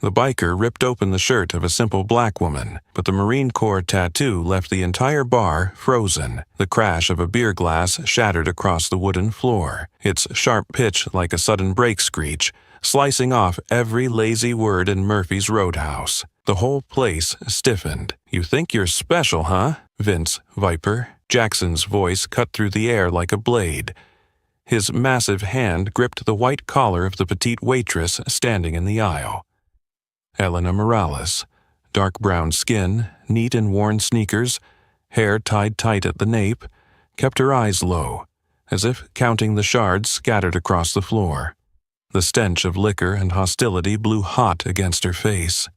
The biker ripped open the shirt of a simple black woman, but the Marine Corps tattoo left the entire bar frozen. The crash of a beer glass shattered across the wooden floor, its sharp pitch like a sudden brake screech, slicing off every lazy word in Murphy's Roadhouse. The whole place stiffened. "You think you're special, huh, Vince Viper?" Jackson's voice cut through the air like a blade. His massive hand gripped the white collar of the petite waitress standing in the aisle. Elena Morales, dark brown skin, neat and worn sneakers, hair tied tight at the nape, kept her eyes low, as if counting the shards scattered across the floor. The stench of liquor and hostility blew hot against her face.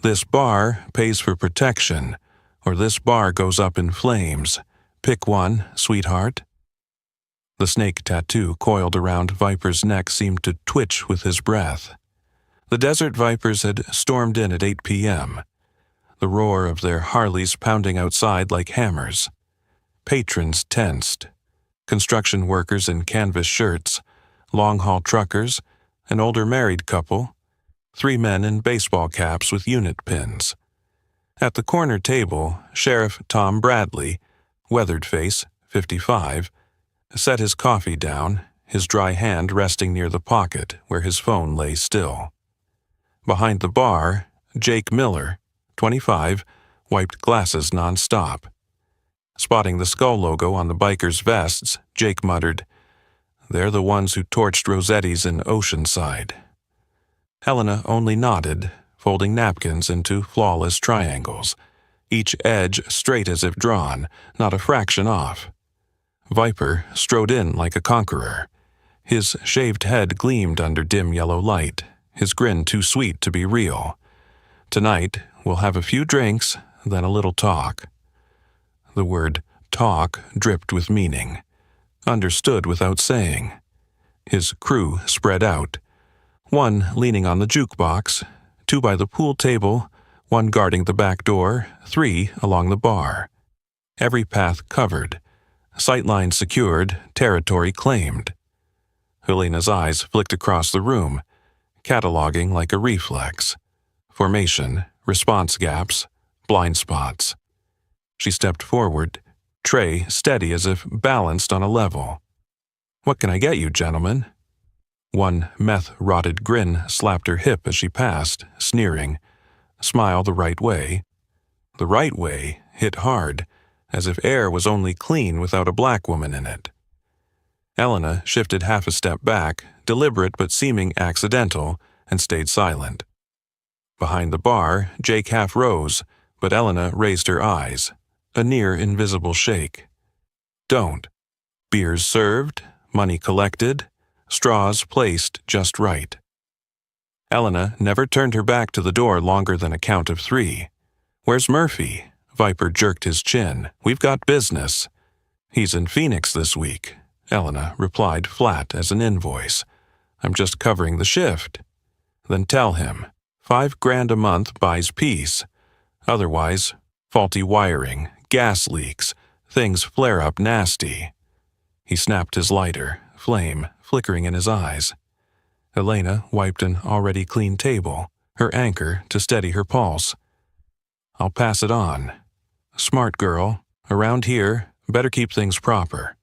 "This bar pays for protection, or this bar goes up in flames. Pick one, sweetheart." The snake tattoo coiled around Viper's neck seemed to twitch with his breath. The Desert Vipers had stormed in at 8 p.m., the roar of their Harleys pounding outside like hammers. Patrons tensed. Construction workers in canvas shirts, long-haul truckers, an older married couple, 3 men in baseball caps with unit pins. At the corner table, Sheriff Tom Bradley, weathered face, 55, set his coffee down, his dry hand resting near the pocket where his phone lay still. Behind the bar, Jake Miller, 25, wiped glasses nonstop. Spotting the skull logo on the bikers' vests, Jake muttered, "They're the ones who torched Rossetti's in Oceanside." Helena only nodded, folding napkins into flawless triangles, each edge straight as if drawn, not a fraction off. Viper strode in like a conqueror. His shaved head gleamed under dim yellow light, his grin too sweet to be real. "Tonight, we'll have a few drinks, then a little talk." The word talk dripped with meaning, understood without saying. His crew spread out, one leaning on the jukebox, 2 by the pool table, 1 guarding the back door, 3 along the bar. Every path covered, sightlines secured, territory claimed. Helena's eyes flicked across the room, cataloging like a reflex. Formation, response gaps, blind spots. She stepped forward, tray steady as if balanced on a level. "What can I get you, gentlemen?" One meth-rotted grin slapped her hip as she passed, sneering. Smile the right way. The right way hit hard, as if air was only clean without a black woman in it. Elena shifted half a step back, deliberate but seeming accidental, and stayed silent. Behind the bar, Jake half rose, but Elena raised her eyes, a near-invisible shake. "Don't. Beers served, money collected, straws placed just right." Elena never turned her back to the door longer than a count of 3. "Where's Murphy?" Viper jerked his chin. "We've got business." "He's in Phoenix this week," Elena replied flat as an invoice. "I'm just covering the shift." "Then tell him, $5,000 a month buys peace. Otherwise, faulty wiring, gas leaks, things flare up nasty." He snapped his lighter, flame flickering in his eyes. Elena wiped an already clean table, her anchor to steady her pulse. "I'll pass it on. Smart girl. Around here, better keep things proper."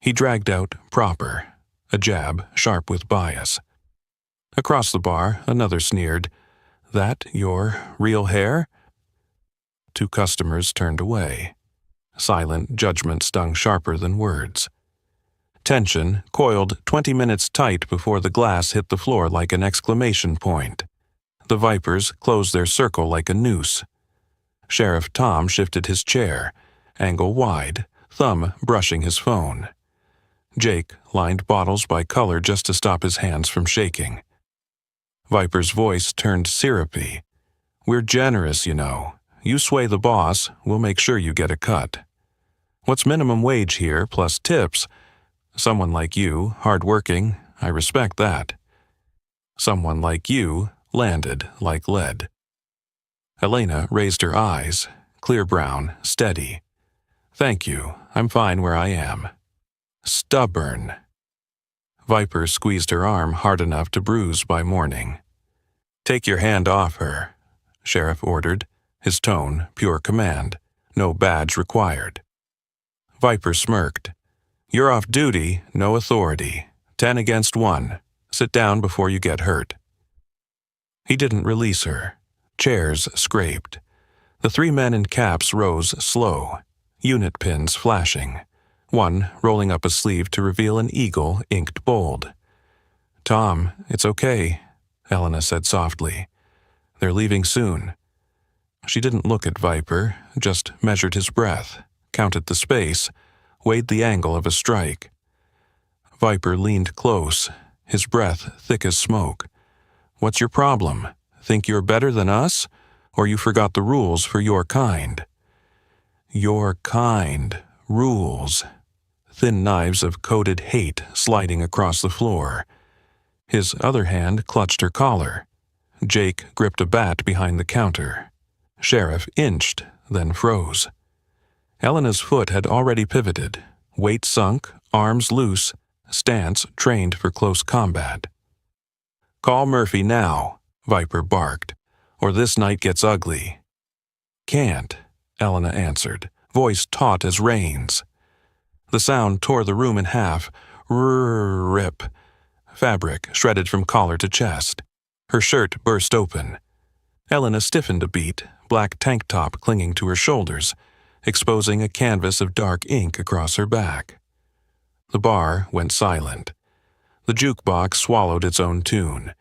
He dragged out proper, a jab sharp with bias. Across the bar, another sneered, "That your real hair?" 2 customers turned away. Silent judgment stung sharper than words. Tension coiled 20 minutes tight before the glass hit the floor like an exclamation point. The Vipers closed their circle like a noose. Sheriff Tom shifted his chair, angle wide, thumb brushing his phone. Jake lined bottles by color just to stop his hands from shaking. Viper's voice turned syrupy. "We're generous, you know. You sway the boss, we'll make sure you get a cut. What's minimum wage here, plus tips? Someone like you, hard-working, I respect that. Someone like you landed like lead." Elena raised her eyes, clear brown, steady. "Thank you, I'm fine where I am." "Stubborn." Viper squeezed her arm hard enough to bruise by morning. "Take your hand off her," Sheriff ordered, his tone pure command, no badge required. Viper smirked. "You're off duty, no authority. 10 against 1. Sit down before you get hurt." He didn't release her. Chairs scraped. The 3 men in caps rose slow, unit pins flashing, one rolling up a sleeve to reveal an eagle inked bold. "Tom, it's okay," Elena said softly. "They're leaving soon." She didn't look at Viper, just measured his breath, counted the space, weighed the angle of a strike. Viper leaned close, his breath thick as smoke. "What's your problem? Think you're better than us? Or you forgot the rules for your kind?" Your kind. Rules. Thin knives of coded hate sliding across the floor. His other hand clutched her collar. Jake gripped a bat behind the counter. Sheriff inched, then froze. Elena's foot had already pivoted, weight sunk, arms loose, stance trained for close combat. "Call Murphy now," Viper barked, "or this night gets ugly." "Can't," Elena answered, voice taut as reins. The sound tore the room in half. Rip. Fabric shredded from collar to chest. Her shirt burst open. Elena stiffened a beat, black tank top clinging to her shoulders, exposing a canvas of dark ink across her back. The bar went silent. The jukebox swallowed its own tune.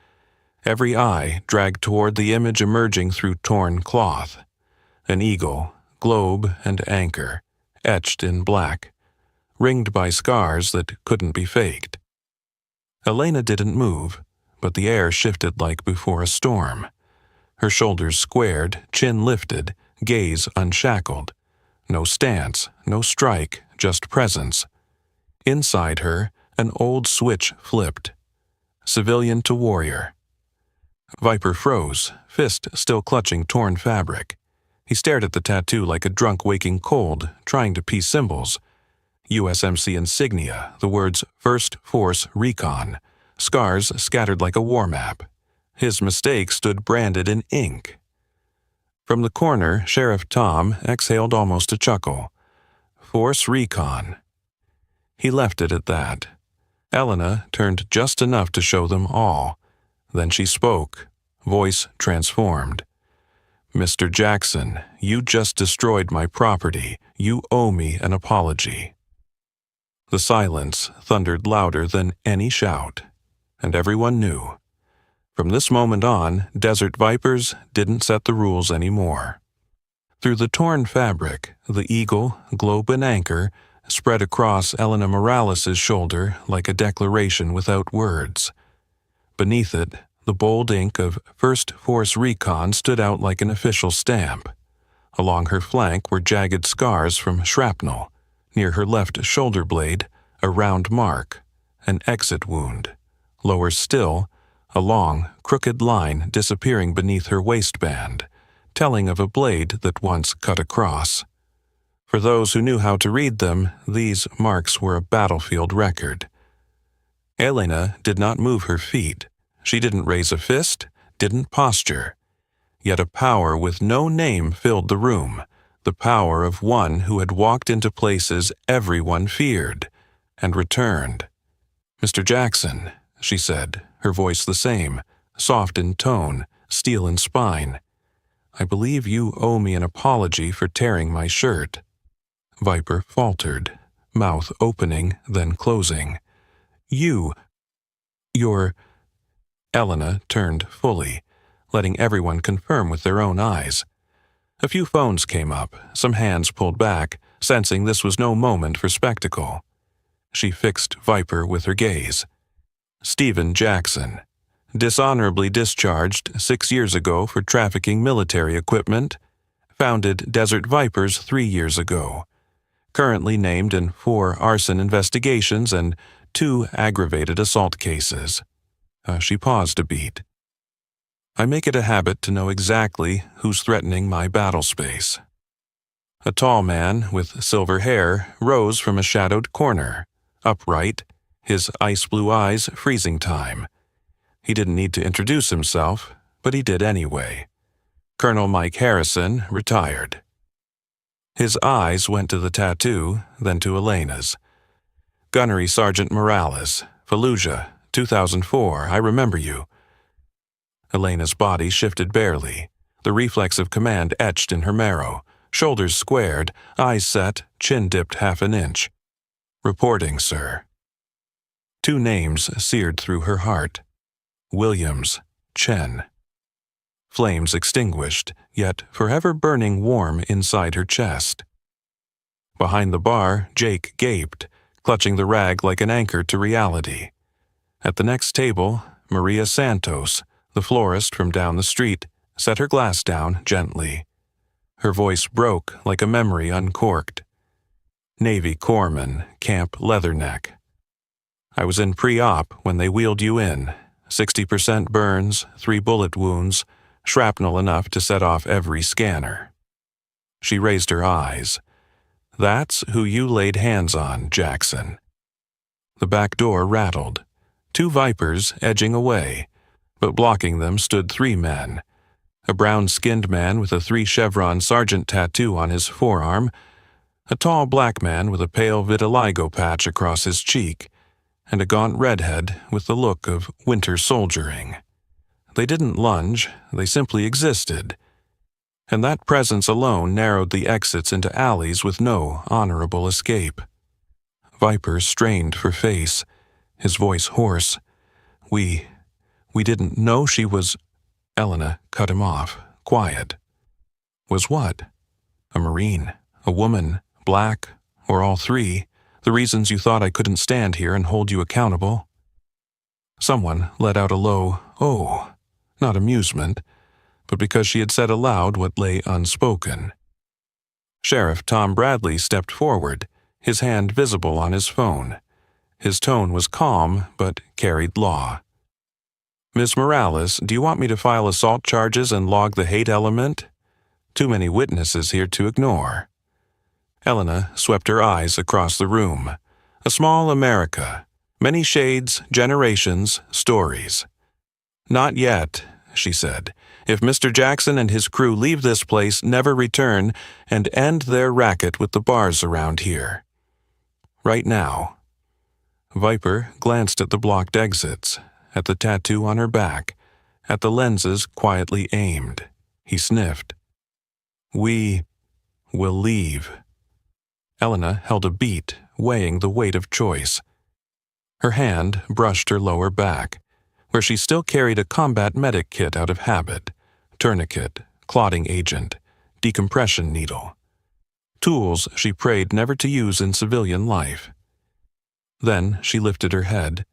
Every eye dragged toward the image emerging through torn cloth. An eagle, globe and anchor, etched in black, ringed by scars that couldn't be faked. Elena didn't move, but the air shifted like before a storm. Her shoulders squared, chin lifted, gaze unshackled. No stance, no strike, just presence. Inside her, an old switch flipped. Civilian to warrior. Viper froze, fist still clutching torn fabric. He stared at the tattoo like a drunk waking cold, trying to piece symbols. USMC insignia, the words First Force Recon, scars scattered like a war map. His mistake stood branded in ink. From the corner, Sheriff Tom exhaled almost a chuckle. Force Recon. He left it at that. Elena turned just enough to show them all. Then she spoke, voice transformed. "Mr. Jackson, you just destroyed my property. You owe me an apology." The silence thundered louder than any shout, and everyone knew. From this moment on, Desert Vipers didn't set the rules anymore. Through the torn fabric, the eagle, globe and anchor spread across Elena Morales' shoulder like a declaration without words. Beneath it, the bold ink of First Force Recon stood out like an official stamp. Along her flank were jagged scars from shrapnel. Near her left shoulder blade, a round mark, an exit wound. Lower still, a long, crooked line disappearing beneath her waistband, telling of a blade that once cut across. For those who knew how to read them, these marks were a battlefield record. Elena did not move her feet. She didn't raise a fist, didn't posture. Yet a power with no name filled the room, the power of one who had walked into places everyone feared, and returned. "Mr. Jackson," she said, her voice the same, soft in tone, steel in spine. "I believe you owe me an apology for tearing my shirt." Viper faltered, mouth opening, then closing. You're... Elena turned fully, letting everyone confirm with their own eyes. A few phones came up, some hands pulled back, sensing this was no moment for spectacle. She fixed Viper with her gaze. "Stephen Jackson, dishonorably discharged 6 years ago for trafficking military equipment, founded Desert Vipers 3 years ago. Currently named in 4 arson investigations and 2 aggravated assault cases." She paused a beat. "I make it a habit to know exactly who's threatening my battle space." A tall man with silver hair rose from a shadowed corner, upright, his ice-blue eyes freezing time. He didn't need to introduce himself, but he did anyway. Colonel Mike Harrison, retired. His eyes went to the tattoo, then to Elena's. Gunnery Sergeant Morales, Fallujah, 2004, I remember you. Elena's body shifted barely, the reflex of command etched in her marrow, shoulders squared, eyes set, chin dipped half an inch. Reporting, sir. 2 names seared through her heart. Williams, Chen. Flames extinguished, yet forever burning warm inside her chest. Behind the bar, Jake gaped, clutching the rag like an anchor to reality. At the next table, Maria Santos, the florist from down the street, set her glass down gently. Her voice broke like a memory uncorked. Navy corpsman, Camp Leatherneck. I was in pre-op when they wheeled you in. 60% burns, 3 bullet wounds, shrapnel enough to set off every scanner. She raised her eyes. That's who you laid hands on, Jackson. The back door rattled. 2 Vipers edging away, but blocking them stood 3 men. A brown-skinned man with a 3-chevron sergeant tattoo on his forearm, a tall black man with a pale vitiligo patch across his cheek, and a gaunt redhead with the look of winter soldiering. They didn't lunge, they simply existed. And that presence alone narrowed the exits into alleys with no honorable escape. Viper strained for face, his voice hoarse. We didn't know she was... Elena cut him off, quiet. Was what? A Marine, a woman, black, or all 3, the reasons you thought I couldn't stand here and hold you accountable? Someone let out a low, oh, not amusement, but because she had said aloud what lay unspoken. Sheriff Tom Bradley stepped forward, his hand visible on his phone. His tone was calm, but carried law. Miss Morales, do you want me to file assault charges and log the hate element? Too many witnesses here to ignore. Elena swept her eyes across the room. A small America. Many shades, generations, stories. Not yet, she said. If Mr. Jackson and his crew leave this place, never return, and end their racket with the bars around here. Right now. Viper glanced at the blocked exits, at the tattoo on her back, at the lenses quietly aimed. He sniffed. We will leave. Elena held a beat, weighing the weight of choice. Her hand brushed her lower back, where she still carried a combat medic kit out of habit, tourniquet, clotting agent, decompression needle. Tools she prayed never to use in civilian life. Then she lifted her head.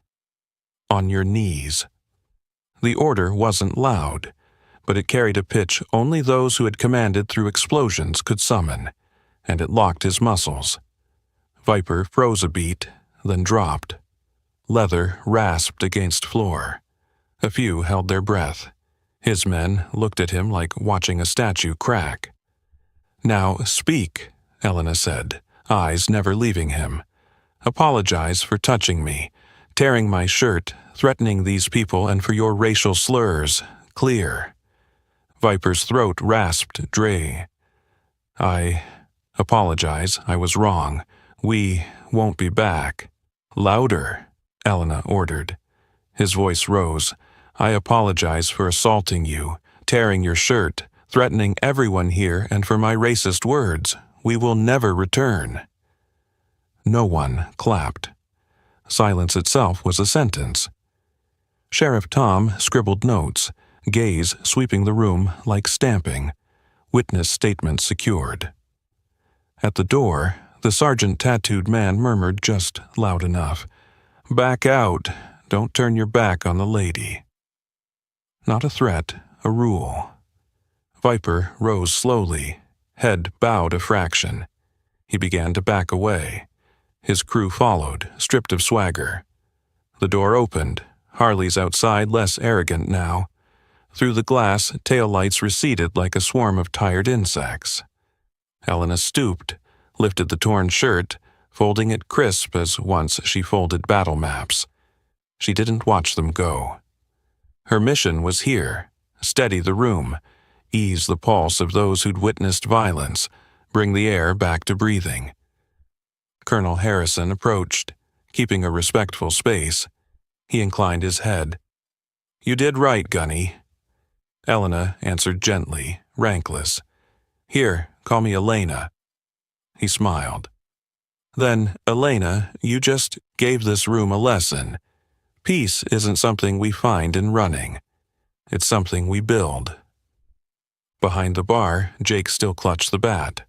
On your knees. The order wasn't loud, but it carried a pitch only those who had commanded through explosions could summon, and it locked his muscles. Viper froze a beat, then dropped. Leather rasped against floor. A few held their breath. His men looked at him like watching a statue crack. Now speak, Elena said, eyes never leaving him. Apologize for touching me, tearing my shirt, threatening these people, and for your racial slurs. Clear. Viper's throat rasped dry. I apologize, I was wrong. We won't be back. Louder, Elena ordered. His voice rose. I apologize for assaulting you, tearing your shirt, threatening everyone here, and for my racist words. We will never return. No one clapped. Silence itself was a sentence. Sheriff Tom scribbled notes, gaze sweeping the room like stamping, witness statement secured. At the door, the sergeant-tattooed man murmured just loud enough, "Back out. Don't turn your back on the lady." Not a threat, a rule. Viper rose slowly, head bowed a fraction. He began to back away. His crew followed, stripped of swagger. The door opened. Harley's outside, less arrogant now. Through the glass, taillights receded like a swarm of tired insects. Elena stooped, lifted the torn shirt, folding it crisp as once she folded battle maps. She didn't watch them go. Her mission was here, steady the room, ease the pulse of those who'd witnessed violence, bring the air back to breathing. Colonel Harrison approached, keeping a respectful space. He inclined his head. "You did right, Gunny." Elena answered gently, rankless. "Here, call me Elena." He smiled. "Then, Elena, you just gave this room a lesson. Peace isn't something we find in running. It's something we build." Behind the bar, Jake still clutched the bat.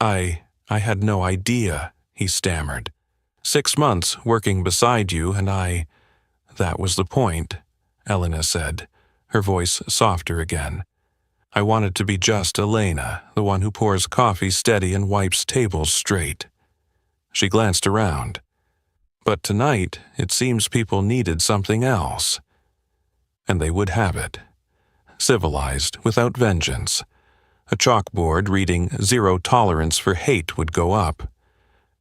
I had no idea," he stammered. 6 months working beside you, and That was the point," Elena said, her voice softer again. "I wanted to be just Elena, the one who pours coffee steady and wipes tables straight." She glanced around. "But tonight, it seems people needed something else." And they would have it. Civilized, without vengeance. A chalkboard reading "Zero Tolerance for Hate" would go up.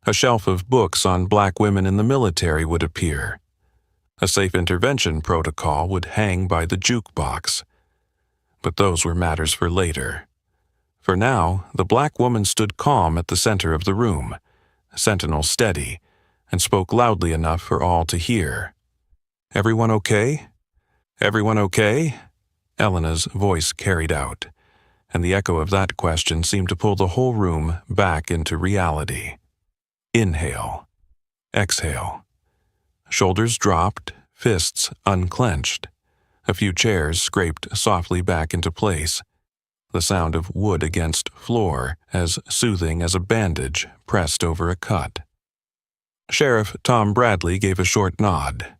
A shelf of books on black women in the military would appear. A safe intervention protocol would hang by the jukebox. But those were matters for later. For now, the black woman stood calm at the center of the room, sentinel steady, and spoke loudly enough for all to hear. "Everyone okay? Everyone okay?" Elena's voice carried out, and the echo of that question seemed to pull the whole room back into reality. Inhale. Exhale. Shoulders dropped, fists unclenched. A few chairs scraped softly back into place. The sound of wood against floor, as soothing as a bandage pressed over a cut. Sheriff Tom Bradley gave a short nod.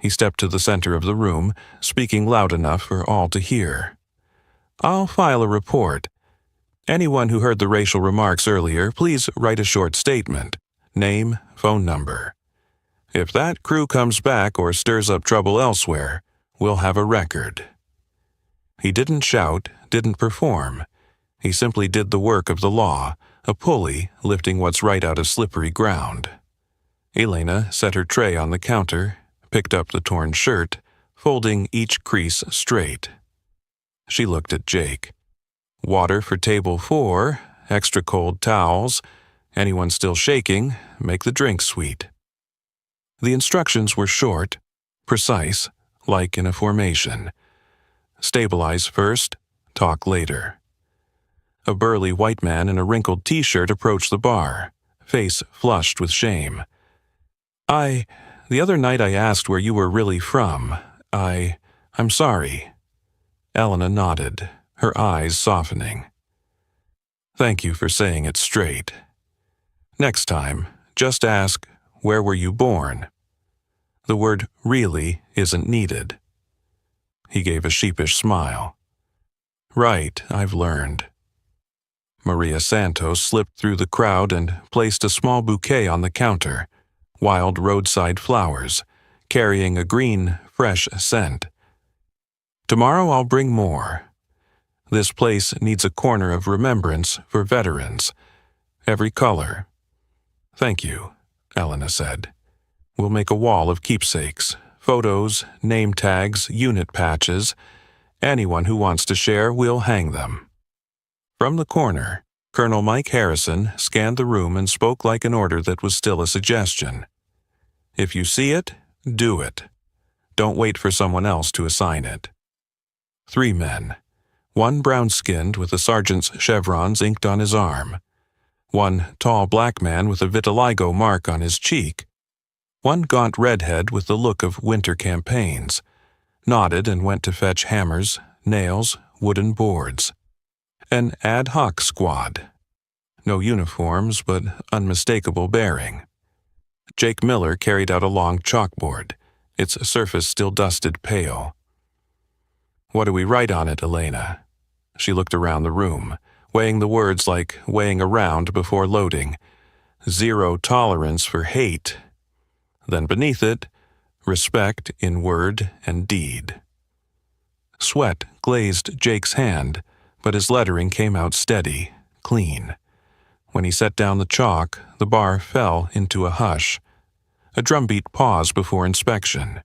He stepped to the center of the room, speaking loud enough for all to hear. "I'll file a report. Anyone who heard the racial remarks earlier, please write a short statement. Name, phone number. If that crew comes back or stirs up trouble elsewhere, we'll have a record." He didn't shout, didn't perform. He simply did the work of the law, a pulley lifting what's right out of slippery ground. Elena set her tray on the counter, picked up the torn shirt, folding each crease straight. She looked at Jake. "Water for table 4, extra cold towels. Anyone still shaking, make the drink sweet." The instructions were short, precise, like in a formation. Stabilize first, talk later. A burly white man in a wrinkled t-shirt approached the bar, face flushed with shame. The other night I asked where you were really from. I'm sorry." Elena nodded, her eyes softening. "Thank you for saying it straight. Next time, just ask, where were you born? The word really isn't needed." He gave a sheepish smile. "Right, I've learned." Maria Santos slipped through the crowd and placed a small bouquet on the counter, wild roadside flowers, carrying a green, fresh scent. "Tomorrow I'll bring more. This place needs a corner of remembrance for veterans. Every color." "Thank you," Elena said. "We'll make a wall of keepsakes, photos, name tags, unit patches. Anyone who wants to share, we'll hang them." From the corner, Colonel Mike Harrison scanned the room and spoke like an order that was still a suggestion. "If you see it, do it. Don't wait for someone else to assign it." 3 men. 1 brown-skinned with a sergeant's chevrons inked on his arm. 1 tall black man with a vitiligo mark on his cheek. 1 gaunt redhead with the look of winter campaigns. Nodded and went to fetch hammers, nails, wooden boards. An ad hoc squad. No uniforms, but unmistakable bearing. Jake Miller carried out a long chalkboard, its surface still dusted pale. "What do we write on it, Elena?" She looked around the room, weighing the words like weighing a round before loading. "Zero tolerance for hate." Then beneath it, "Respect in word and deed." Sweat glazed Jake's hand, but his lettering came out steady, clean. When he set down the chalk, the bar fell into a hush. A drumbeat paused before inspection.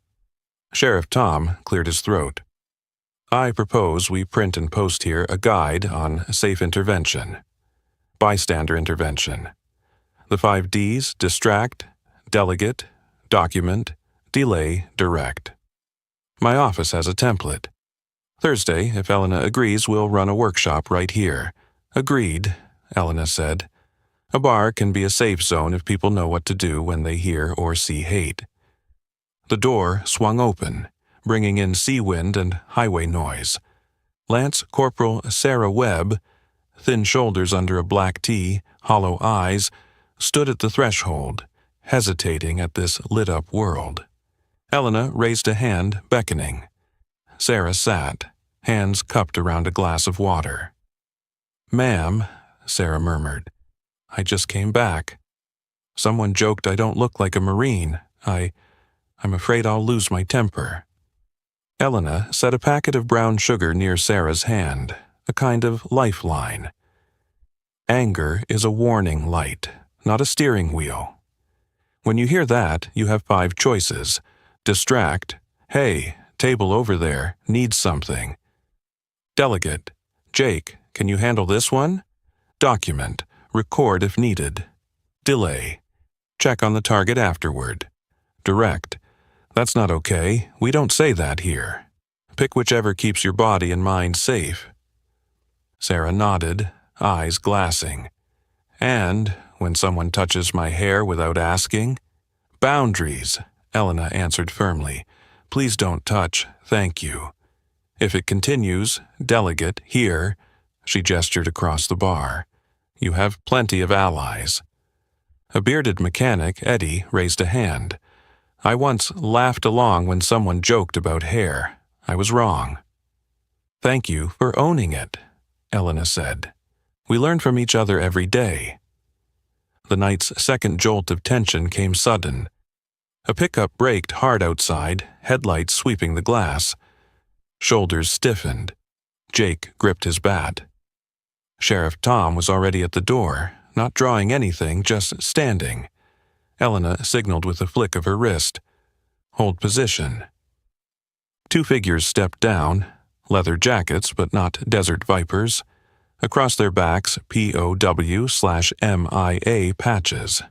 Sheriff Tom cleared his throat. I propose we print and post here a guide on safe intervention, bystander intervention. The 5 Ds: distract, delegate, document, delay, direct. My office has a template. Thursday, if Elena agrees, we'll run a workshop right here. Agreed, Elena said. A bar can be a safe zone if people know what to do when they hear or see hate. The door swung open, bringing in sea wind and highway noise. Lance Corporal Sarah Webb, thin shoulders under a black tee, hollow eyes, stood at the threshold, hesitating at this lit-up world. Elena raised a hand, beckoning. Sarah sat, hands cupped around a glass of water. "Ma'am," Sarah murmured, "I just came back. Someone joked I don't look like a Marine. I'm afraid I'll lose my temper." Elena set a packet of brown sugar near Sarah's hand, a kind of lifeline. Anger is a warning light, not a steering wheel. When you hear that, you have 5 choices. Distract, "Hey, table over there, needs something." Delegate, "Jake, can you handle this one?" Document, record if needed. Delay, check on the target afterward. Direct, "That's not okay, we don't say that here." Pick whichever keeps your body and mind safe. Sarah nodded, eyes glassing. "And when someone touches my hair without asking?" "Boundaries," Elena answered firmly. "Please don't touch, thank you." If it continues, delegate, here, she gestured across the bar. You have plenty of allies. A bearded mechanic, Eddie, raised a hand. "I once laughed along when someone joked about hair. I was wrong." "Thank you for owning it," Elena said. "We learn from each other every day." The night's second jolt of tension came sudden. A pickup braked hard outside, headlights sweeping the glass. Shoulders stiffened. Jake gripped his bat. Sheriff Tom was already at the door, not drawing anything, just standing. Elena signaled with a flick of her wrist. "Hold position." 2 figures stepped down, leather jackets but not Desert Vipers. Across their backs, POW/MIA patches.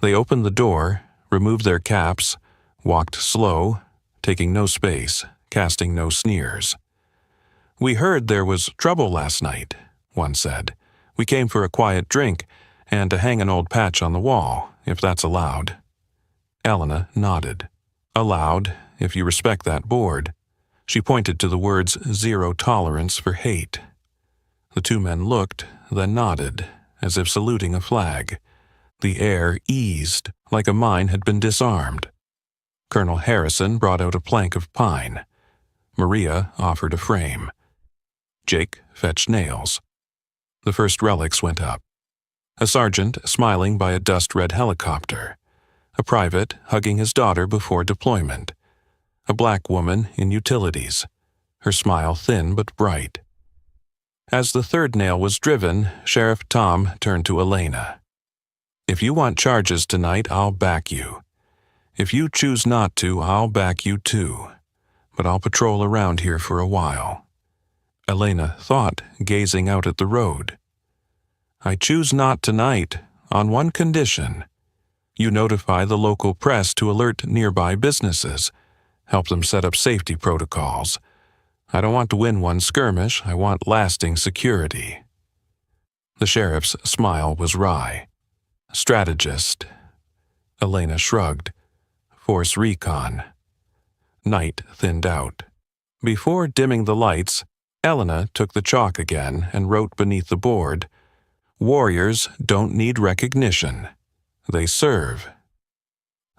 They opened the door, removed their caps, walked slow, taking no space, casting no sneers. "We heard there was trouble last night," one said. "We came for a quiet drink and to hang an old patch on the wall, if that's allowed." Elena nodded. "Allowed, if you respect that board." She pointed to the words "Zero Tolerance for Hate." The 2 men looked, then nodded, as if saluting a flag. The air eased, like a mine had been disarmed. Colonel Harrison brought out a plank of pine. Maria offered a frame. Jake fetched nails. The first relics went up. A sergeant smiling by a dust-red helicopter. A private hugging his daughter before deployment. A black woman in utilities, her smile thin but bright. As the third nail was driven, Sheriff Tom turned to Elena. "If you want charges tonight, I'll back you. If you choose not to, I'll back you too. But I'll patrol around here for a while." Elena thought, gazing out at the road. "I choose not tonight, on one condition. You notify the local press to alert nearby businesses, help them set up safety protocols. I don't want to win one skirmish, I want lasting security." The sheriff's smile was wry. "Strategist." Elena shrugged. "Force recon." Night thinned out. Before dimming the lights, Elena took the chalk again and wrote beneath the board, "Warriors don't need recognition. They serve."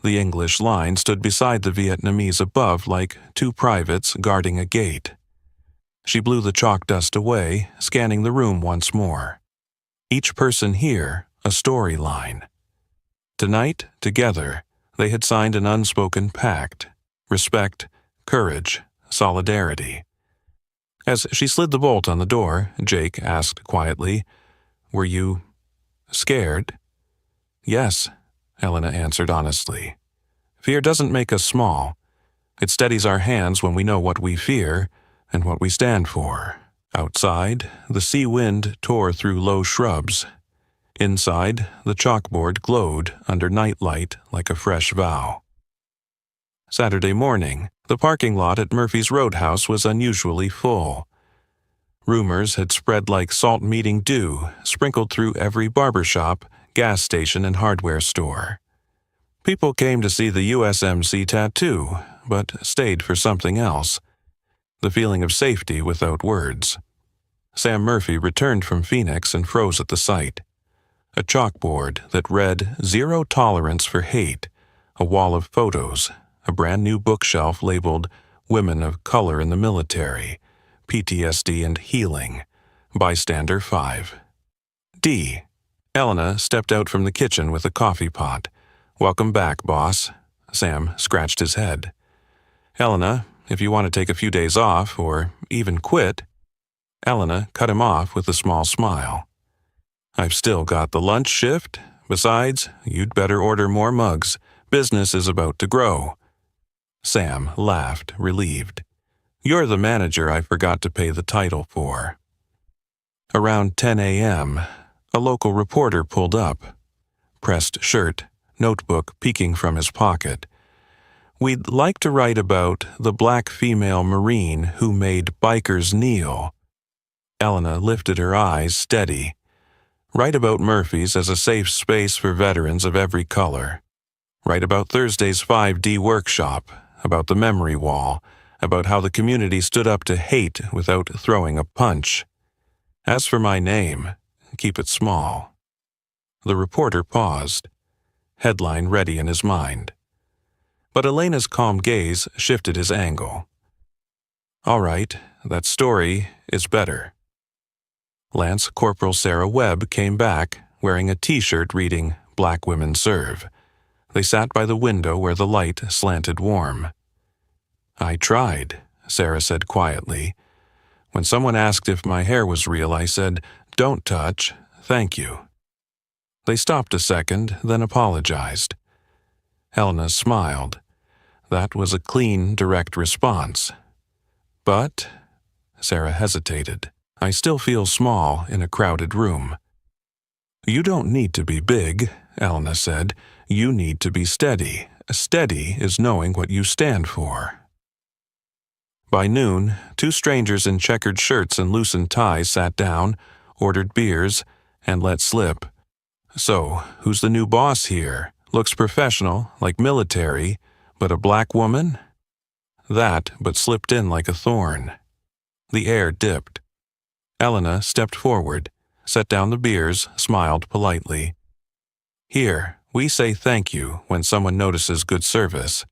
The English line stood beside the Vietnamese above like 2 privates guarding a gate. She blew the chalk dust away, scanning the room once more. Each person here, a storyline. Tonight, together, they had signed an unspoken pact: respect, courage, solidarity. As she slid the bolt on the door, Jake asked quietly, "Were you scared?" "Yes," Elena answered honestly. "Fear doesn't make us small. It steadies our hands when we know what we fear, and what we stand for. Outside, the sea wind tore through low shrubs. Inside, the chalkboard glowed under nightlight like a fresh vow. Saturday morning, the parking lot at Murphy's Roadhouse was unusually full. Rumors had spread like salt-meeting dew, sprinkled through every barber shop, gas station, and hardware store. People came to see the USMC tattoo, but stayed for something else. The feeling of safety without words. Sam Murphy returned from Phoenix and froze at the sight. A chalkboard that read "Zero Tolerance for Hate," a wall of photos, a brand new bookshelf labeled "Women of Color in the Military, PTSD and Healing, Bystander 5. D. Elena stepped out from the kitchen with a coffee pot. "Welcome back, boss." Sam scratched his head. "Elena, if you want to take a few days off, or even quit." Elena cut him off with a small smile. "I've still got the lunch shift. Besides, you'd better order more mugs. Business is about to grow." Sam laughed, relieved. "You're the manager I forgot to pay the title for." Around 10 a.m., a local reporter pulled up. Pressed shirt, notebook peeking from his pocket. "We'd like to write about the black female Marine who made bikers kneel." Elena lifted her eyes steady. "Write about Murphy's as a safe space for veterans of every color. Write about Thursday's 5D workshop, about the memory wall, about how the community stood up to hate without throwing a punch. As for my name, keep it small." The reporter paused, headline ready in his mind. But Elena's calm gaze shifted his angle. "All right, that story is better." Lance Corporal Sarah Webb came back, wearing a T-shirt reading "Black Women Serve." They sat by the window where the light slanted warm. "I tried," Sarah said quietly. "When someone asked if my hair was real, I said, 'Don't touch, thank you.'" They stopped a second, then apologized. Elena smiled. That was a clean, direct response. "But," Sarah hesitated, "I still feel small in a crowded room." "You don't need to be big," Elena said. "You need to be steady. Steady is knowing what you stand for." By noon, two strangers in checkered shirts and loosened ties sat down, ordered beers, and let slip. "So, who's the new boss here? Looks professional, like military, but a black woman?" That, but slipped in like a thorn. The air dipped. Elena stepped forward, set down the beers, smiled politely. "Here, we say thank you when someone notices good service.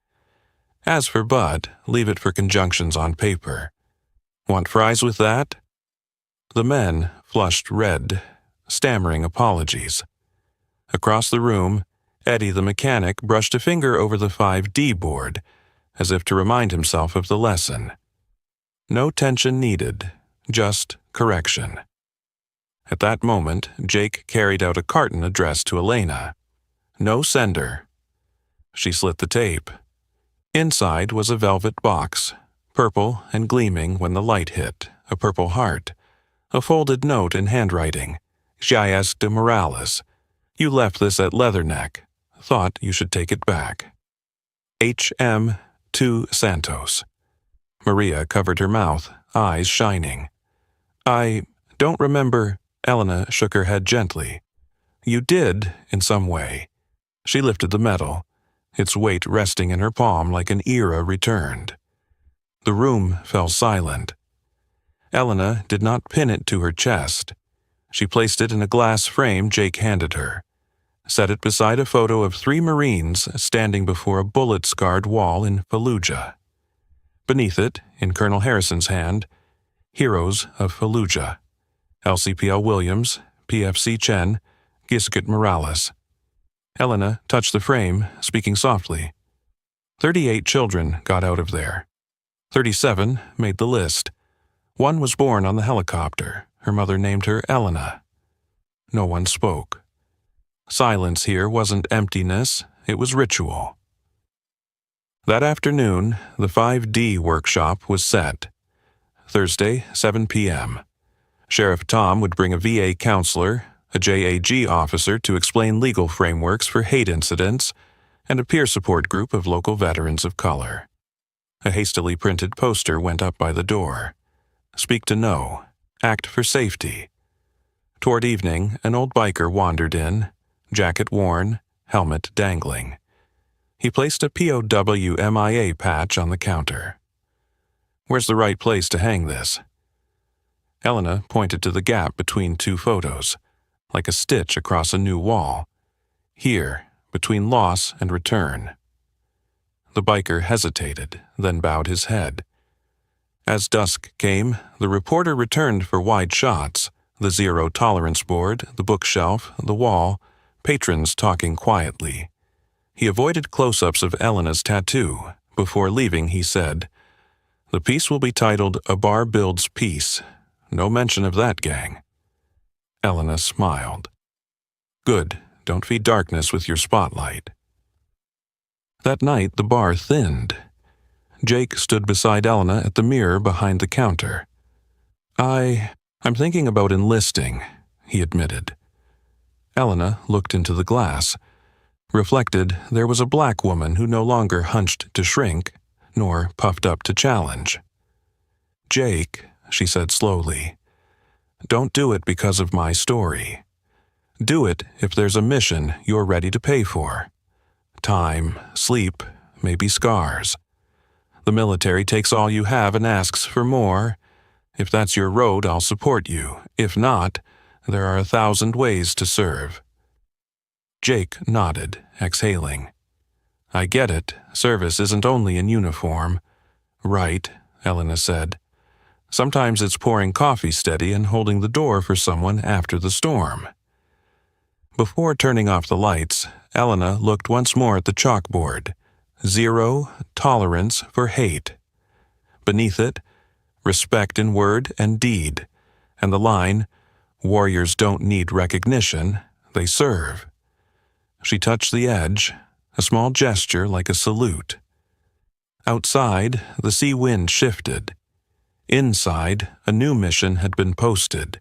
As for but, leave it for conjunctions on paper. Want fries with that?" The men flushed red, stammering apologies. Across the room, Eddie the mechanic brushed a finger over the 5D board, as if to remind himself of the lesson. No tension needed, just correction. At that moment, Jake carried out a carton addressed to Elena. "No sender." She slit the tape. Inside was a velvet box, purple and gleaming when the light hit, a purple heart, a folded note in handwriting. "J.S. de Morales. You left this at Leatherneck. Thought you should take it back. H.M. to Santos." Maria covered her mouth, eyes shining. "I don't remember." Elena shook her head gently. "You did, in some way." She lifted the medal, its weight resting in her palm like an era returned. The room fell silent. Elena did not pin it to her chest. She placed it in a glass frame Jake handed her, set it beside a photo of 3 Marines standing before a bullet-scarred wall in Fallujah. Beneath it, in Colonel Harrison's hand, "Heroes of Fallujah. LCPL Williams, PFC Chen, Gisket Morales." Elena touched the frame, speaking softly. 38 children got out of there. 37 made the list. 1 was born on the helicopter. Her mother named her Elena. No one spoke. Silence here wasn't emptiness, it was ritual. That afternoon, the 5D workshop was set. Thursday, 7 p.m. Sheriff Tom would bring a VA counselor, a JAG officer to explain legal frameworks for hate incidents, and a peer support group of local veterans of color. A hastily printed poster went up by the door. Speak to no. Act for safety. Toward evening, an old biker wandered in, jacket worn, helmet dangling. He placed a POW MIA patch on the counter. "Where's the right place to hang this?" Elena pointed to the gap between two photos, like a stitch across a new wall. "Here, between loss and return." The biker hesitated, then bowed his head. As dusk came, the reporter returned for wide shots, the zero-tolerance board, the bookshelf, the wall, patrons talking quietly. He avoided close-ups of Elena's tattoo. Before leaving, he said, "The piece will be titled A Bar Builds Peace. No mention of that gang." Elena smiled. "Good. Don't feed darkness with your spotlight." That night, the bar thinned. Jake stood beside Elena at the mirror behind the counter. I'm thinking about enlisting," he admitted. Elena looked into the glass. Reflected, there was a black woman who no longer hunched to shrink, nor puffed up to challenge. "Jake," she said slowly, "don't do it because of my story. Do it if there's a mission you're ready to pay for. Time, sleep, maybe scars. The military takes all you have and asks for more. If that's your road, I'll support you. If not, there are 1,000 ways to serve." Jake nodded, exhaling. "I get it. Service isn't only in uniform." "Right," Elena said. "Sometimes it's pouring coffee steady and holding the door for someone after the storm." Before turning off the lights, Elena looked once more at the chalkboard. Zero tolerance for hate. Beneath it, respect in word and deed, and the line, "Warriors don't need recognition, they serve." She touched the edge, a small gesture like a salute. Outside, the sea wind shifted. Inside, a new mission had been posted.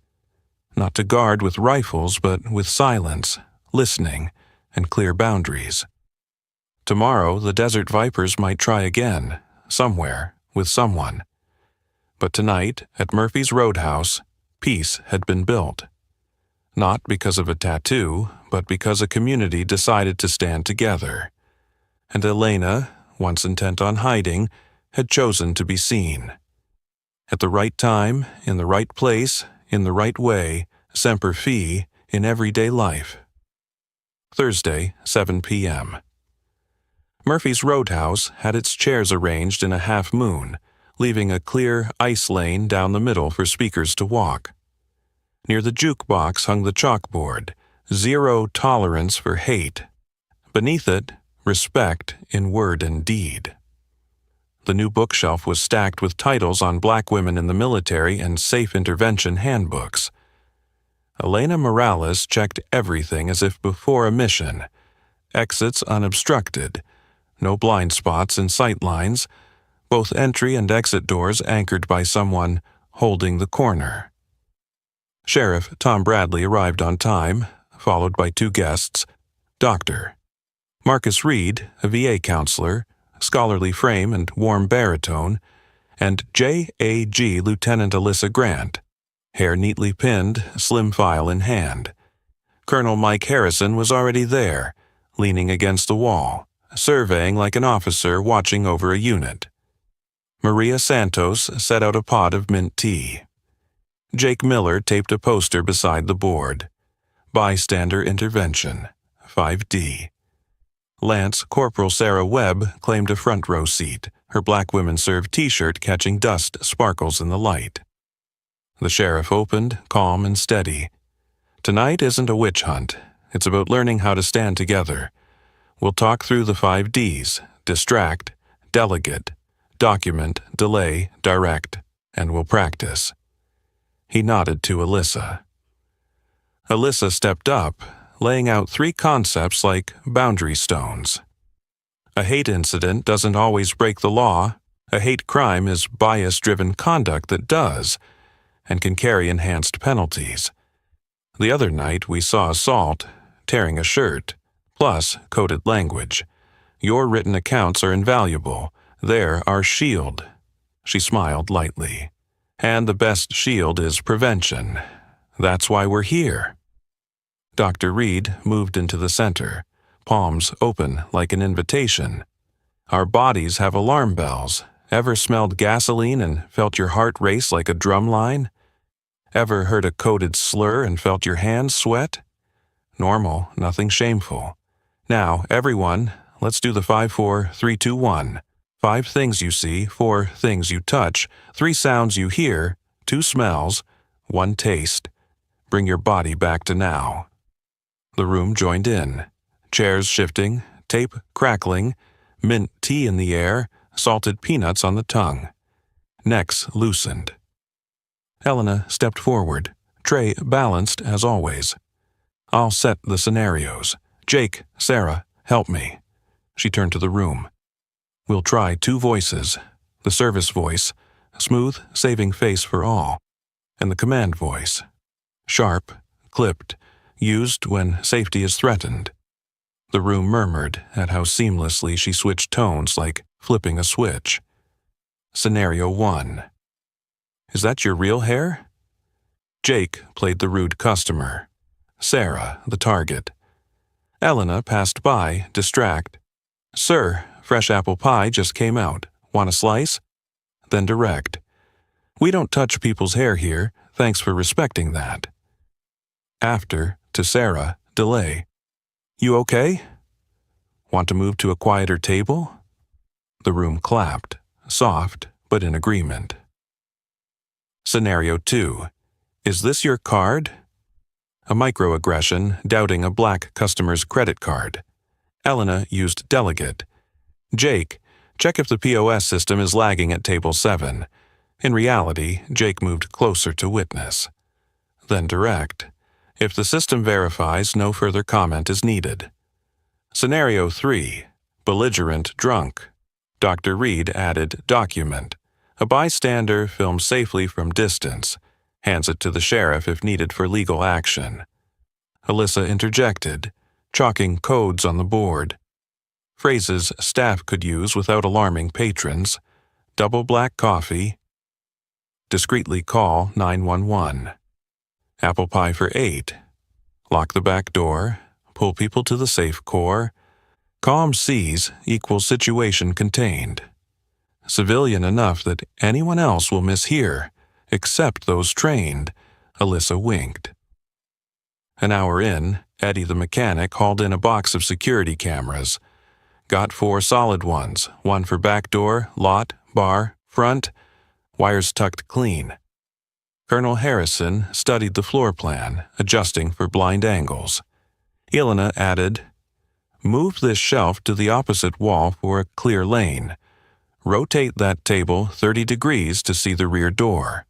Not to guard with rifles, but with silence, listening, and clear boundaries. Tomorrow, the Desert Vipers might try again, somewhere, with someone. But tonight, at Murphy's Roadhouse, peace had been built. Not because of a tattoo, but because a community decided to stand together. And Elena, once intent on hiding, had chosen to be seen. At the right time, in the right place, in the right way, semper fi, in everyday life. Thursday, 7 p.m. Murphy's Roadhouse had its chairs arranged in a half-moon, leaving a clear ice lane down the middle for speakers to walk. Near the jukebox hung the chalkboard, "Zero tolerance for hate." Beneath it, respect in word and deed. The new bookshelf was stacked with titles on black women in the military and safe intervention handbooks. Elena Morales checked everything as if before a mission. Exits unobstructed. No blind spots in sight lines. Both entry and exit doors anchored by someone holding the corner. Sheriff Tom Bradley arrived on time, followed by two guests. Dr. Marcus Reed, a VA counselor, scholarly frame and warm baritone, and JAG Lieutenant Alyssa Grant, hair neatly pinned, slim file in hand. Colonel Mike Harrison was already there, leaning against the wall, surveying like an officer watching over a unit. Maria Santos set out a pot of mint tea. Jake Miller taped a poster beside the board. Bystander Intervention, 5D. Lance Corporal Sarah Webb claimed a front row seat, her Black Women Serve t-shirt catching dust sparkles in the light. The sheriff opened, calm and steady. "Tonight isn't a witch hunt. It's about learning how to stand together. We'll talk through the 5 Ds, distract, delegate, document, delay, direct, and we'll practice." He nodded to Alyssa. Alyssa stepped up, laying out 3 concepts like boundary stones. A hate incident doesn't always break the law, A hate crime is bias-driven conduct that does, and can carry enhanced penalties. The other night we saw assault, tearing a shirt, plus coded language. Your written accounts are invaluable. They're our shield. She smiled lightly. And the best shield is prevention. That's why we're here. Dr. Reed moved into the center, palms open like an invitation. Our bodies have alarm bells. Ever smelled gasoline and felt your heart race like a drum line? Ever heard a coded slur and felt your hands sweat? Normal, nothing shameful. Now, everyone, let's do the 5-4-3-2-1. 5 things you see, 4 things you touch, 3 sounds you hear, 2 smells, 1 taste. Bring your body back to now. The room joined in. Chairs shifting, tape crackling, mint tea in the air, salted peanuts on the tongue. Necks loosened. Elena stepped forward, tray balanced as always. I'll set the scenarios. Jake, Sarah, help me. She turned to the room. We'll try 2 voices, the service voice, smooth, saving face for all, and the command voice, sharp, clipped, used when safety is threatened. The room murmured at how seamlessly she switched tones like flipping a switch. Scenario 1. Is that your real hair? Jake played the rude customer. Sarah, the target. Elena passed by, distract. Sir, fresh apple pie just came out. Want a slice? Then direct. We don't touch people's hair here. Thanks for respecting that. After, to Sarah, delay. You okay? Want to move to a quieter table? The room clapped, soft, but in agreement. Scenario 2. Is this your card? A microaggression, doubting a black customer's credit card. Elena used delegate. Jake, check if the POS system is lagging at table 7. In reality, Jake moved closer to witness. Then direct. If the system verifies, no further comment is needed. Scenario 3. Belligerent drunk. Dr. Reed added document. A bystander films safely from distance. Hands it to the sheriff if needed for legal action. Alyssa interjected, chalking codes on the board. Phrases staff could use without alarming patrons. Double black coffee. Discreetly call 911. Apple pie for 8. Lock the back door. Pull people to the safe core. Calm seas equals situation contained. Civilian enough that anyone else will mishear, except those trained, Alyssa winked. An hour in, Eddie the mechanic hauled in a box of security cameras. Got 4 solid ones, 1 for back door, lot, bar, front, wires tucked clean. Colonel Harrison studied the floor plan, adjusting for blind angles. Elena added, move this shelf to the opposite wall for a clear lane. Rotate that table 30 degrees to see the rear door.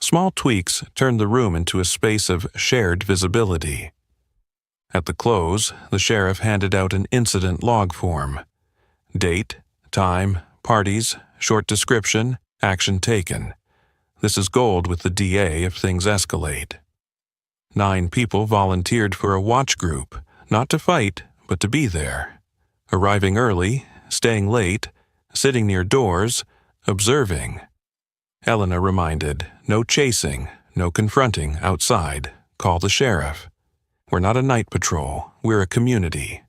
Small tweaks turned the room into a space of shared visibility. At the close, the sheriff handed out an incident log form. Date, time, parties, short description, action taken. This is gold with the DA if things escalate. 9 people volunteered for a watch group, not to fight, but to be there. Arriving early, staying late, sitting near doors, observing. Elena reminded, no chasing, no confronting outside. Call the sheriff. We're not a night patrol, we're a community.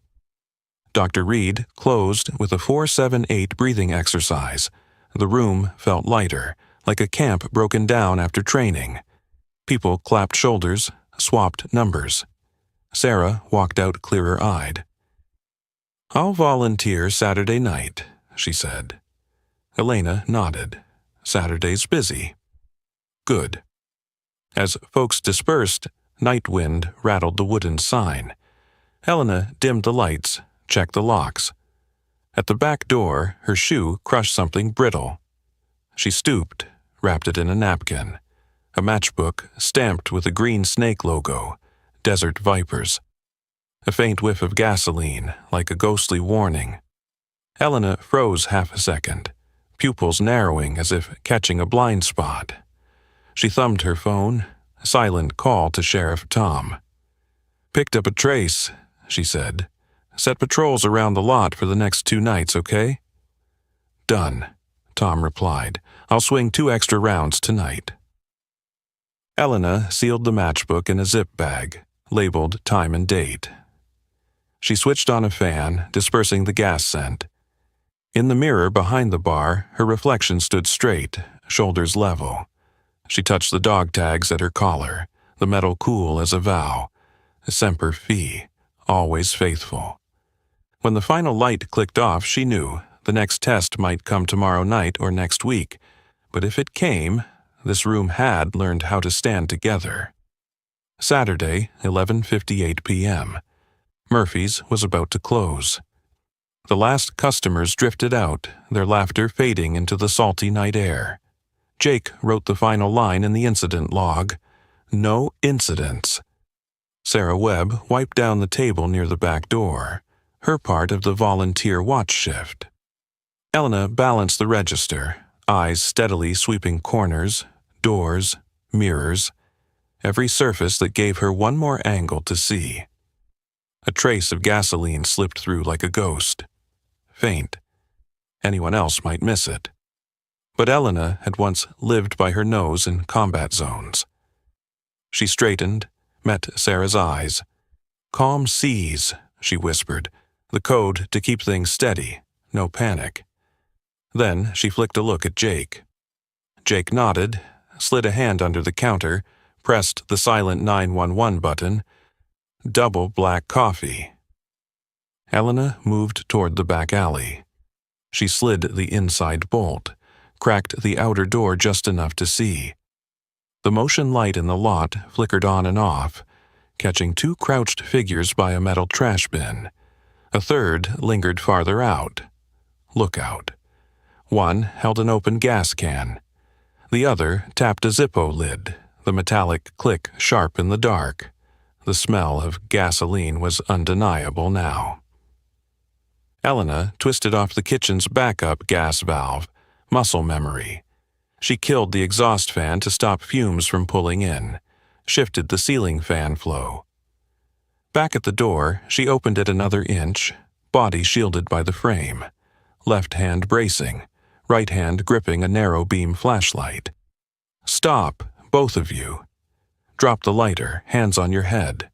Dr. Reed closed with a 4-7-8 breathing exercise. The room felt lighter, like a camp broken down after training. People clapped shoulders, swapped numbers. Sarah walked out clearer-eyed. I'll volunteer Saturday night, she said. Elena nodded. Saturday's busy. Good. As folks dispersed, night wind rattled the wooden sign. Elena dimmed the lights, checked the locks. At the back door, her shoe crushed something brittle. She stooped, wrapped it in a napkin. A matchbook stamped with a green snake logo, Desert Vipers. A faint whiff of gasoline, like a ghostly warning. Elena froze half a second, pupils narrowing as if catching a blind spot. She thumbed her phone, silent call to Sheriff Tom. "Picked up a trace," she said. "Set patrols around the lot for the next 2 nights, okay?" "Done," Tom replied. "I'll swing 2 extra rounds tonight." Elena sealed the matchbook in a zip bag, labeled time and date. She switched on a fan, dispersing the gas scent. In the mirror behind the bar, her reflection stood straight, shoulders level. She touched the dog tags at her collar, the metal cool as a vow. Semper Fi, always faithful. When the final light clicked off, she knew the next test might come tomorrow night or next week, but if it came, this room had learned how to stand together. Saturday, 11:58 p.m. Murphy's was about to close. The last customers drifted out, their laughter fading into the salty night air. Jake wrote the final line in the incident log. No incidents. Sarah Webb wiped down the table near the back door, her part of the volunteer watch shift. Elena balanced the register, eyes steadily sweeping corners, doors, mirrors, every surface that gave her one more angle to see. A trace of gasoline slipped through like a ghost. Faint. Anyone else might miss it. But Elena had once lived by her nose in combat zones. She straightened, met Sarah's eyes. "Calm seas," she whispered, "the code to keep things steady, no panic." Then she flicked a look at Jake. Jake nodded, slid a hand under the counter, pressed the silent 911 button. Double black coffee. Elena moved toward the back alley. She slid the inside bolt, cracked the outer door just enough to see. The motion light in the lot flickered on and off, catching 2 crouched figures by a metal trash bin. A third lingered farther out. Lookout. One held an open gas can. The other tapped a Zippo lid, the metallic click sharp in the dark. The smell of gasoline was undeniable now. Elena twisted off the kitchen's backup gas valve, muscle memory. She killed the exhaust fan to stop fumes from pulling in, shifted the ceiling fan flow. Back at the door, she opened it another inch, body shielded by the frame, left hand bracing, right hand gripping a narrow beam flashlight. "Stop, both of you. Drop the lighter, hands on your head."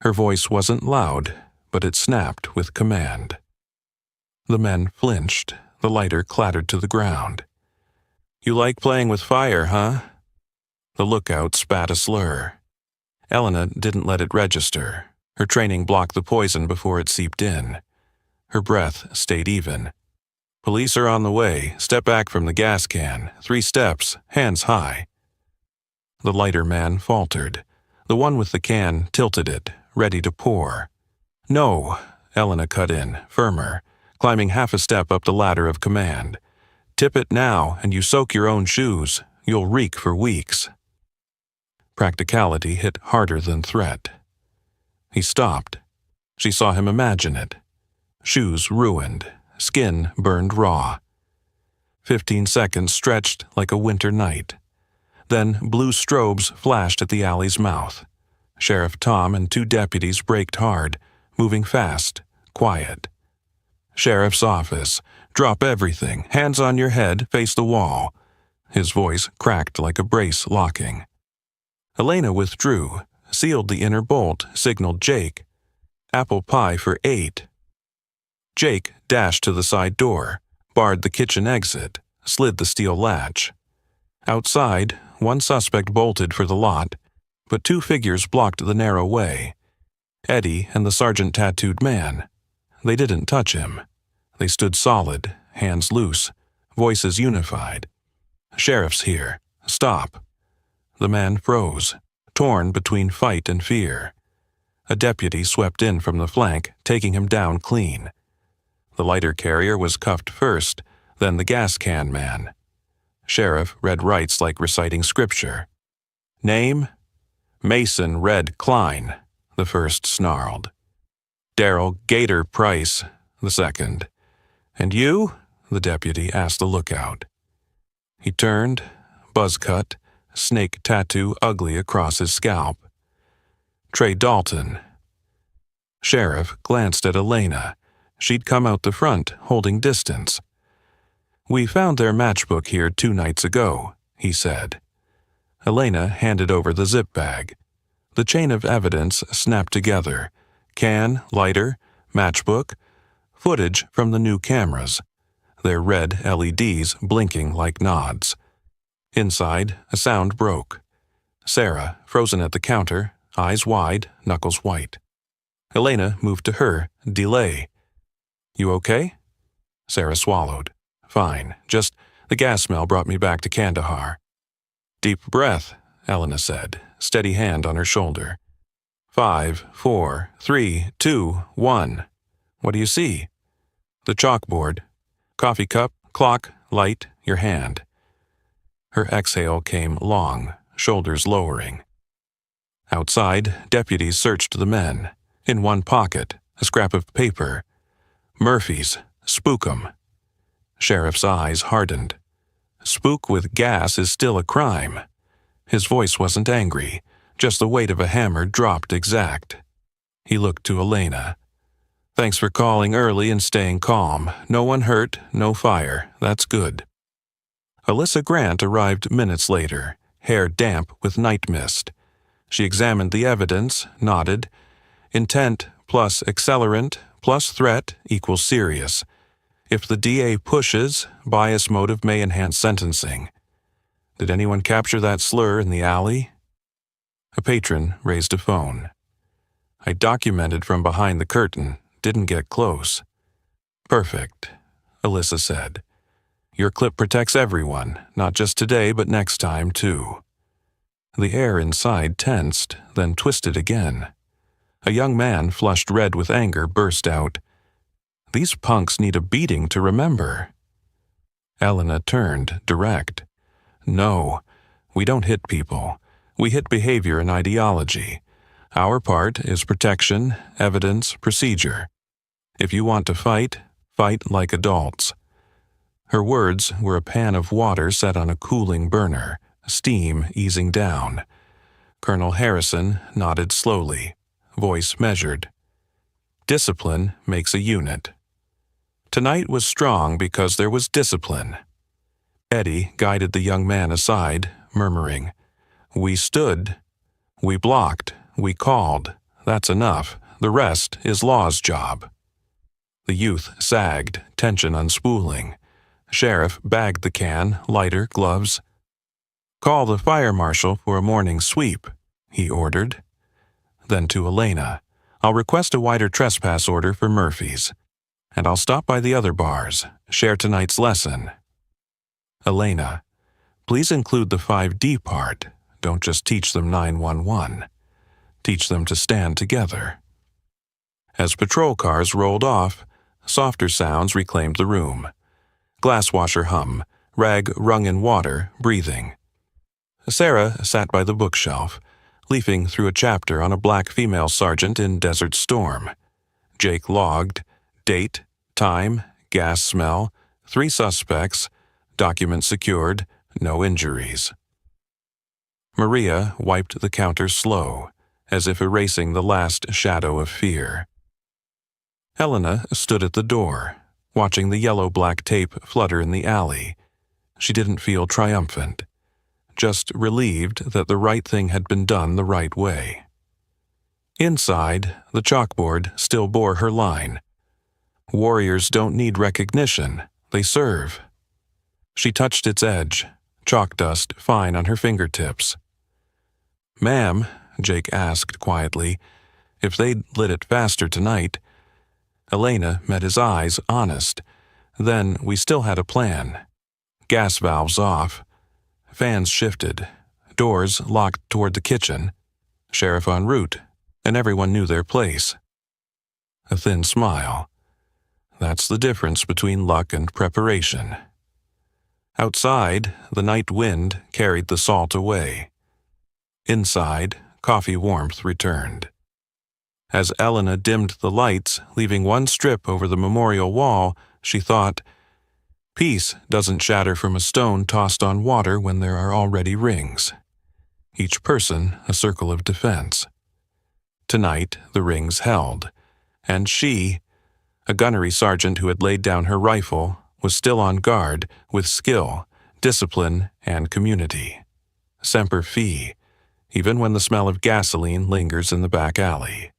Her voice wasn't loud, but it snapped with command. The men flinched, the lighter clattered to the ground. "You like playing with fire, huh?" The lookout spat a slur. Elena didn't let it register. Her training blocked the poison before it seeped in. Her breath stayed even. "Police are on the way. Step back from the gas can. 3 steps, hands high." The lighter man faltered. The one with the can tilted it, ready to pour. "No," Elena cut in, firmer, climbing half a step up the ladder of command. "Tip it now, and you soak your own shoes. You'll reek for weeks." Practicality hit harder than threat. He stopped. She saw him imagine it. Shoes ruined, skin burned raw. 15 seconds stretched like a winter night. Then blue strobes flashed at the alley's mouth. Sheriff Tom and 2 deputies braked hard, moving fast, quiet. "Sheriff's office. Drop everything. Hands on your head, face the wall." His voice cracked like a brace locking. Elena withdrew, sealed the inner bolt, signaled Jake. "Apple pie for 8. Jake dashed to the side door, barred the kitchen exit, slid the steel latch. Outside, 1 suspect bolted for the lot, but 2 figures blocked the narrow way. Eddie and the sergeant-tattooed man. They didn't touch him. They stood solid, hands loose, voices unified. "Sheriff's here. Stop." The man froze, torn between fight and fear. A deputy swept in from the flank, taking him down clean. The lighter carrier was cuffed first, then the gas can man. Sheriff read rights like reciting scripture. "Name?" "Mason Red Klein," the first snarled. "Darrell Gator Price," the second. "And you?" the deputy asked the lookout. He turned, buzz cut, snake tattoo ugly across his scalp. Trey Dalton. Sheriff glanced at Elena. She'd come out the front, holding distance. "We found their matchbook here 2 nights ago," he said. Elena handed over the zip bag. The chain of evidence snapped together. Can, lighter, matchbook, footage from the new cameras, their red LEDs blinking like nods. Inside, a sound broke. Sarah, frozen at the counter, eyes wide, knuckles white. Elena moved to her, delay. "You okay?" Sarah swallowed. "Fine, just the gas smell brought me back to Kandahar." "Deep breath," Elena said, steady hand on her shoulder. 5, 4, 3, 2, 1. "What do you see?" "The chalkboard. Coffee cup, clock, light, your hand." Her exhale came long, shoulders lowering. Outside, deputies searched the men. In one pocket, a scrap of paper. "Murphy's. Spook 'em." Sheriff's eyes hardened. Spook with gas is still a crime. His voice wasn't angry, just the weight of a hammer dropped exact. He looked to Elena. "Thanks for calling early and staying calm. No one hurt, no fire. That's good." Alyssa Grant arrived minutes later, hair damp with night mist. She examined the evidence, nodded. Intent plus accelerant plus threat equals serious. If the DA pushes, bias motive may enhance sentencing. Did anyone capture that slur in the alley? A patron raised a phone. "I documented from behind the curtain, didn't get close." "Perfect," Alyssa said. "Your clip protects everyone, not just today but next time too." The air inside tensed, then twisted again. A young man, flushed red with anger, burst out, "These punks need a beating to remember." Elena turned, direct. "No, we don't hit people. We hit behavior and ideology. Our part is protection, evidence, procedure. If you want to fight, fight like adults." Her words were a pan of water set on a cooling burner, steam easing down. Colonel Harrison nodded slowly, voice measured. "Discipline makes a unit." Tonight was strong because there was discipline. Eddie guided the young man aside, murmuring, "We stood, we blocked, we called. That's enough. The rest is law's job." The youth sagged, tension unspooling. Sheriff bagged the can, lighter, gloves. "Call the fire marshal for a morning sweep," he ordered. Then to Elena, "I'll request a wider trespass order for Murphy's. And I'll stop by the other bars, share tonight's lesson." Elena, "Please include the 5D part. Don't just teach them 911. Teach them to stand together." As patrol cars rolled off, softer sounds reclaimed the room. Glass washer hum, rag wrung in water, breathing. Sarah sat by the bookshelf, leafing through a chapter on a black female sergeant in Desert Storm. Jake logged, date, time, gas smell, 3 suspects, document secured, no injuries. Maria wiped the counter slow, as if erasing the last shadow of fear. Helena stood at the door, watching the yellow-black tape flutter in the alley. She didn't feel triumphant, just relieved that the right thing had been done the right way. Inside, the chalkboard still bore her line. "Warriors don't need recognition, they serve." She touched its edge, chalk dust fine on her fingertips. "Ma'am," Jake asked quietly, "if they'd lit it faster tonight." Elena met his eyes, honest. "Then we still had a plan. Gas valves off. Fans shifted. Doors locked toward the kitchen. Sheriff en route, and everyone knew their place." A thin smile. "That's the difference between luck and preparation." Outside, the night wind carried the salt away. Inside, coffee warmth returned. As Elena dimmed the lights, leaving one strip over the memorial wall, she thought, Peace doesn't shatter from a stone tossed on water when there are already rings. Each person a circle of defense. Tonight the rings held, and she, a gunnery sergeant who had laid down her rifle, was still on guard with skill, discipline, and community. Semper Fi, even when the smell of gasoline lingers in the back alley.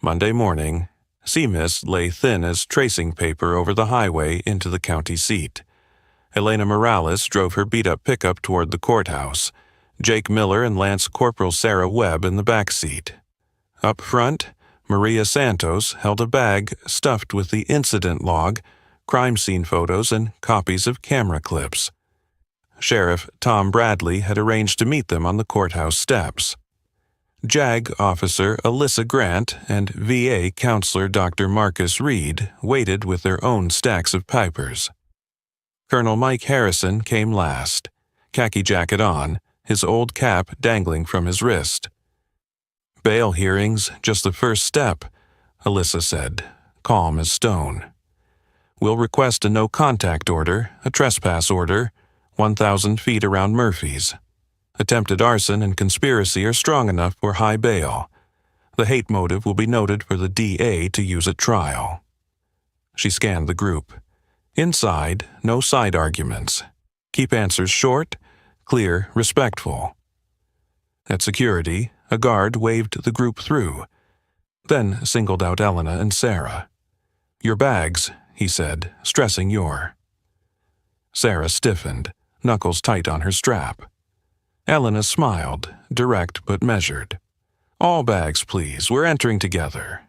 Monday morning, sea mist lay thin as tracing paper over the highway into the county seat. Elena Morales drove her beat-up pickup toward the courthouse, Jake Miller and Lance Corporal Sarah Webb in the back seat. Up front, Maria Santos held a bag stuffed with the incident log, crime scene photos, and copies of camera clips. Sheriff Tom Bradley had arranged to meet them on the courthouse steps. JAG Officer Alyssa Grant and VA Counselor Dr. Marcus Reed waited with their own stacks of papers. Colonel Mike Harrison came last, khaki jacket on, his old cap dangling from his wrist. "Bail hearings, just the first step," Alyssa said, calm as stone. "We'll request a no-contact order, a trespass order, 1,000 feet around Murphy's. Attempted arson and conspiracy are strong enough for high bail. The hate motive will be noted for the DA to use at trial." She scanned the group. Inside, no side arguments. Keep answers short, clear, respectful. At security, a guard waved the group through, then singled out Elena and Sarah. "Your bags," he said, stressing your. Sarah stiffened, knuckles tight on her strap. Elena smiled, direct but measured. "All bags, please. We're entering together."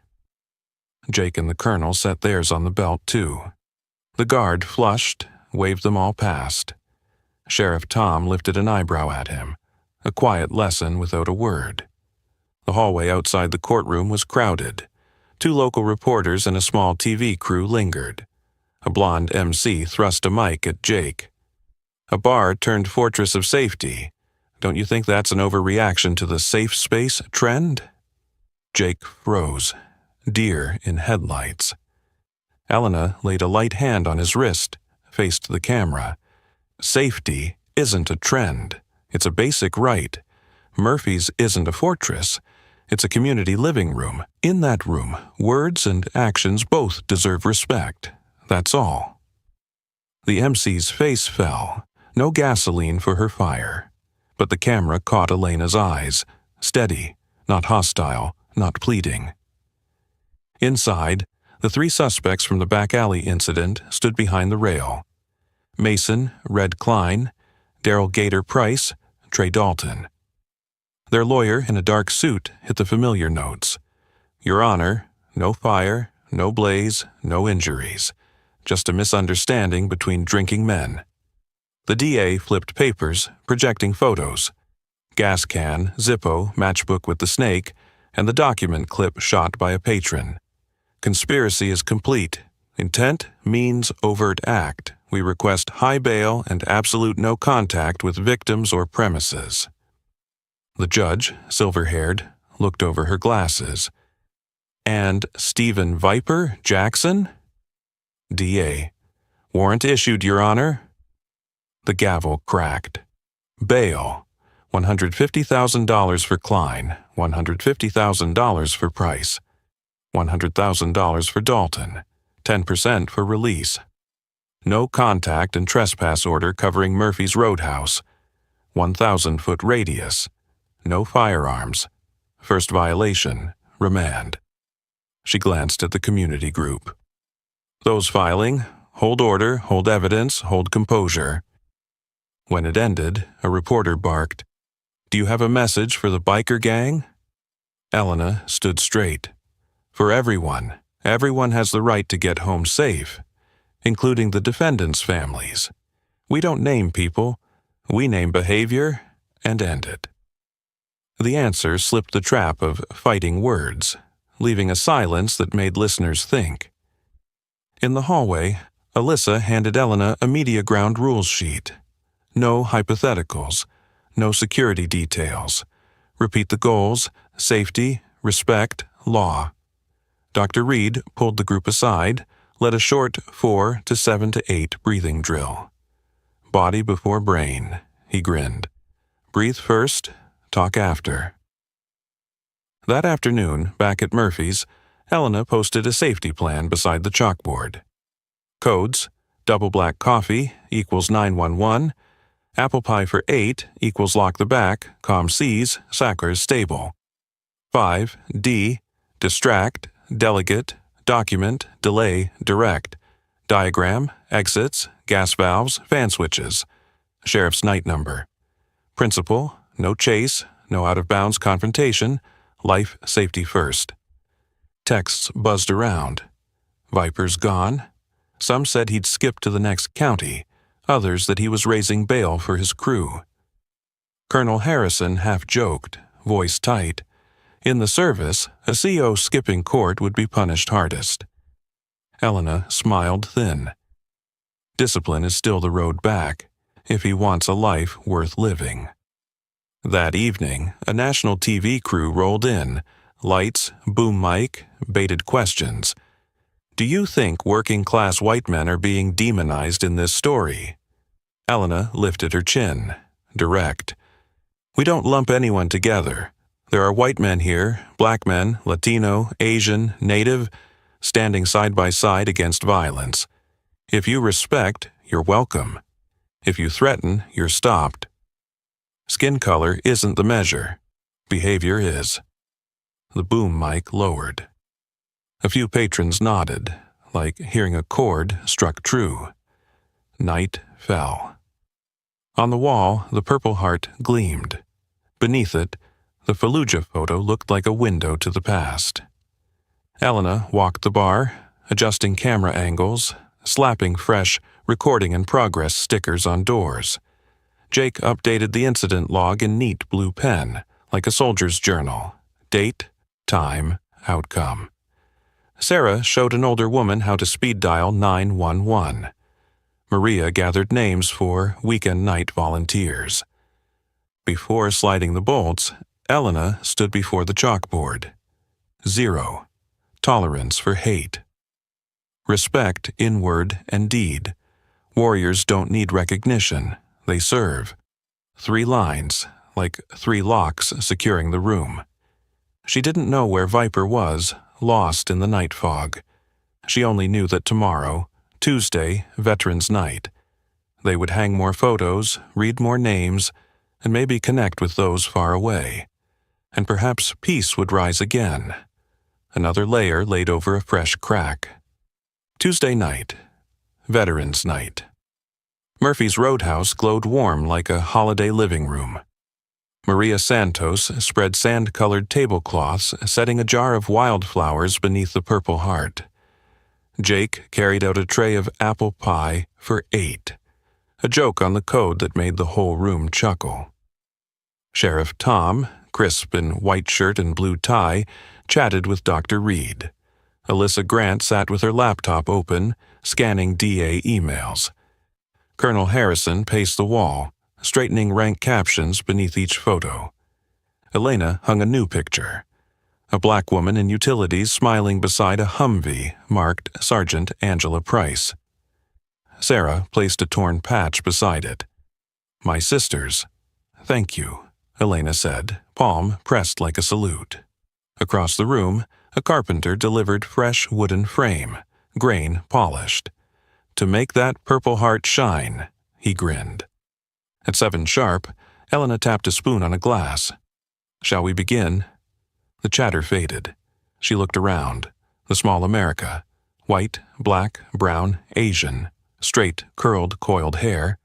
Jake and the colonel set theirs on the belt, too. The guard flushed, waved them all past. Sheriff Tom lifted an eyebrow at him, a quiet lesson without a word. The hallway outside the courtroom was crowded. 2 local reporters and a small TV crew lingered. A blonde MC thrust a mic at Jake. "A bar turned fortress of safety. Don't you think that's an overreaction to the safe space trend?" Jake froze, deer in headlights. Elena laid a light hand on his wrist, faced the camera. "Safety isn't a trend. It's a basic right. Murphy's isn't a fortress. It's a community living room. In that room, words and actions both deserve respect. That's all." The MC's face fell. No gasoline for her fire. But the camera caught Elena's eyes, steady, not hostile, not pleading. Inside, the 3 suspects from the back alley incident stood behind the rail. Mason, Red Klein, Daryl Gator Price, Trey Dalton. Their lawyer in a dark suit hit the familiar notes. "Your Honor, no fire, no blaze, no injuries. Just a misunderstanding between drinking men." The DA flipped papers, projecting photos. Gas can, Zippo, matchbook with the snake, and the document clip shot by a patron. "Conspiracy is complete. Intent, means, overt act. We request high bail and absolute no contact with victims or premises." The judge, silver-haired, looked over her glasses. "And Stephen Viper Jackson?" DA. "Warrant issued, Your Honor." The gavel cracked. Bail. $150,000 for Klein, $150,000 for Price, $100,000 for Dalton, 10% for release. No contact and trespass order covering Murphy's Roadhouse, 1,000-foot radius. No firearms. First violation, remand. She glanced at the community group. "Those filing, hold order, hold evidence, hold composure." When it ended, a reporter barked, "Do you have a message for the biker gang?" Elena stood straight. "For everyone. Everyone has the right to get home safe, including the defendants' families. We don't name people. We name behavior and end it." The answer slipped the trap of fighting words, leaving a silence that made listeners think. In the hallway, Alyssa handed Elena a media ground rules sheet. No hypotheticals, no security details. Repeat the goals: safety, respect, law. Dr. Reed pulled the group aside, led a short 4 to 7 to 8 breathing drill. Body before brain, he grinned. Breathe first, talk after. That afternoon, back at Murphy's, Helena posted a safety plan beside the chalkboard. Codes: double black coffee equals 911, apple pie for 8 equals lock the back, calm seas, Sackler's stable. 5. D. Distract, delegate, document, delay, direct. Diagram, exits, gas valves, fan switches. Sheriff's night number. Principle, no chase, no out-of-bounds confrontation, life safety first. Texts buzzed around. Viper's gone. Some said he'd skipped to the next county, others that he was raising bail for his crew. Colonel Harrison half joked, voice tight. In the service, a CO skipping court would be punished hardest. Helena smiled thin. Discipline is still the road back, if he wants a life worth living. That evening, a national TV crew rolled in, lights, boom mic, baited questions. Do you think working-class white men are being demonized in this story? Helena lifted her chin, direct. We don't lump anyone together. There are white men here, black men, Latino, Asian, Native, standing side by side against violence. If you respect, you're welcome. If you threaten, you're stopped. Skin color isn't the measure. Behavior is. The boom mic lowered. A few patrons nodded, like hearing a chord struck true. Night fell. On the wall, the Purple Heart gleamed. Beneath it, the Fallujah photo looked like a window to the past. Helena walked the bar, adjusting camera angles, slapping fresh recording in progress stickers on doors. Jake updated the incident log in neat blue pen, like a soldier's journal. Date, time, outcome. Sarah showed an older woman how to speed dial 911. Maria gathered names for weekend night volunteers. Before sliding the bolts, Helena stood before the chalkboard. 0. Tolerance for hate. Respect in word and deed. Warriors don't need recognition. They serve. 3 lines, like 3 locks securing the room. She didn't know where Viper was, lost in the night fog. She only knew that tomorrow, Tuesday, Veterans Night, they would hang more photos, read more names, and maybe connect with those far away. And perhaps peace would rise again. Another layer laid over a fresh crack. Tuesday night, Veterans Night. Murphy's Roadhouse glowed warm like a holiday living room. Maria Santos spread sand-colored tablecloths, setting a jar of wildflowers beneath the Purple Heart. Jake carried out a tray of apple pie for 8, a joke on the code that made the whole room chuckle. Sheriff Tom, crisp in white shirt and blue tie, chatted with Dr. Reed. Alyssa Grant sat with her laptop open, scanning DA emails. Colonel Harrison paced the wall, straightening rank captions beneath each photo. Elena hung a new picture. A black woman in utilities smiling beside a Humvee marked Sergeant Angela Price. Sarah placed a torn patch beside it. My sisters. Thank you, Elena said, palm pressed like a salute. Across the room, a carpenter delivered fresh wooden frame, grain polished. To make that Purple Heart shine, he grinned. At 7 sharp, Helena tapped a spoon on a glass. Shall we begin? The chatter faded. She looked around. The small America. White, black, brown, Asian. Straight, curled, coiled hair.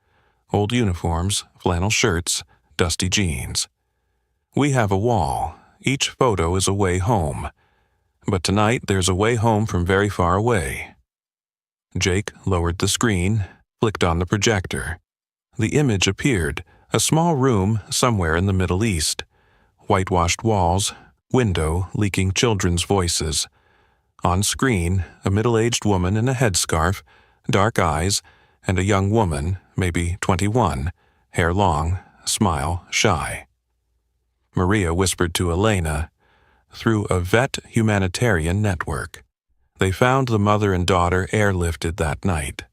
Old uniforms, flannel shirts, dusty jeans. We have a wall. Each photo is a way home. But tonight there's a way home from very far away. Jake lowered the screen, flicked on the projector. The image appeared, a small room somewhere in the Middle East. Whitewashed walls, window leaking children's voices. On screen, a middle-aged woman in a headscarf, dark eyes, and a young woman, maybe 21, hair long, smile shy. Maria whispered to Elena, through a vet humanitarian network. They found the mother and daughter airlifted that night.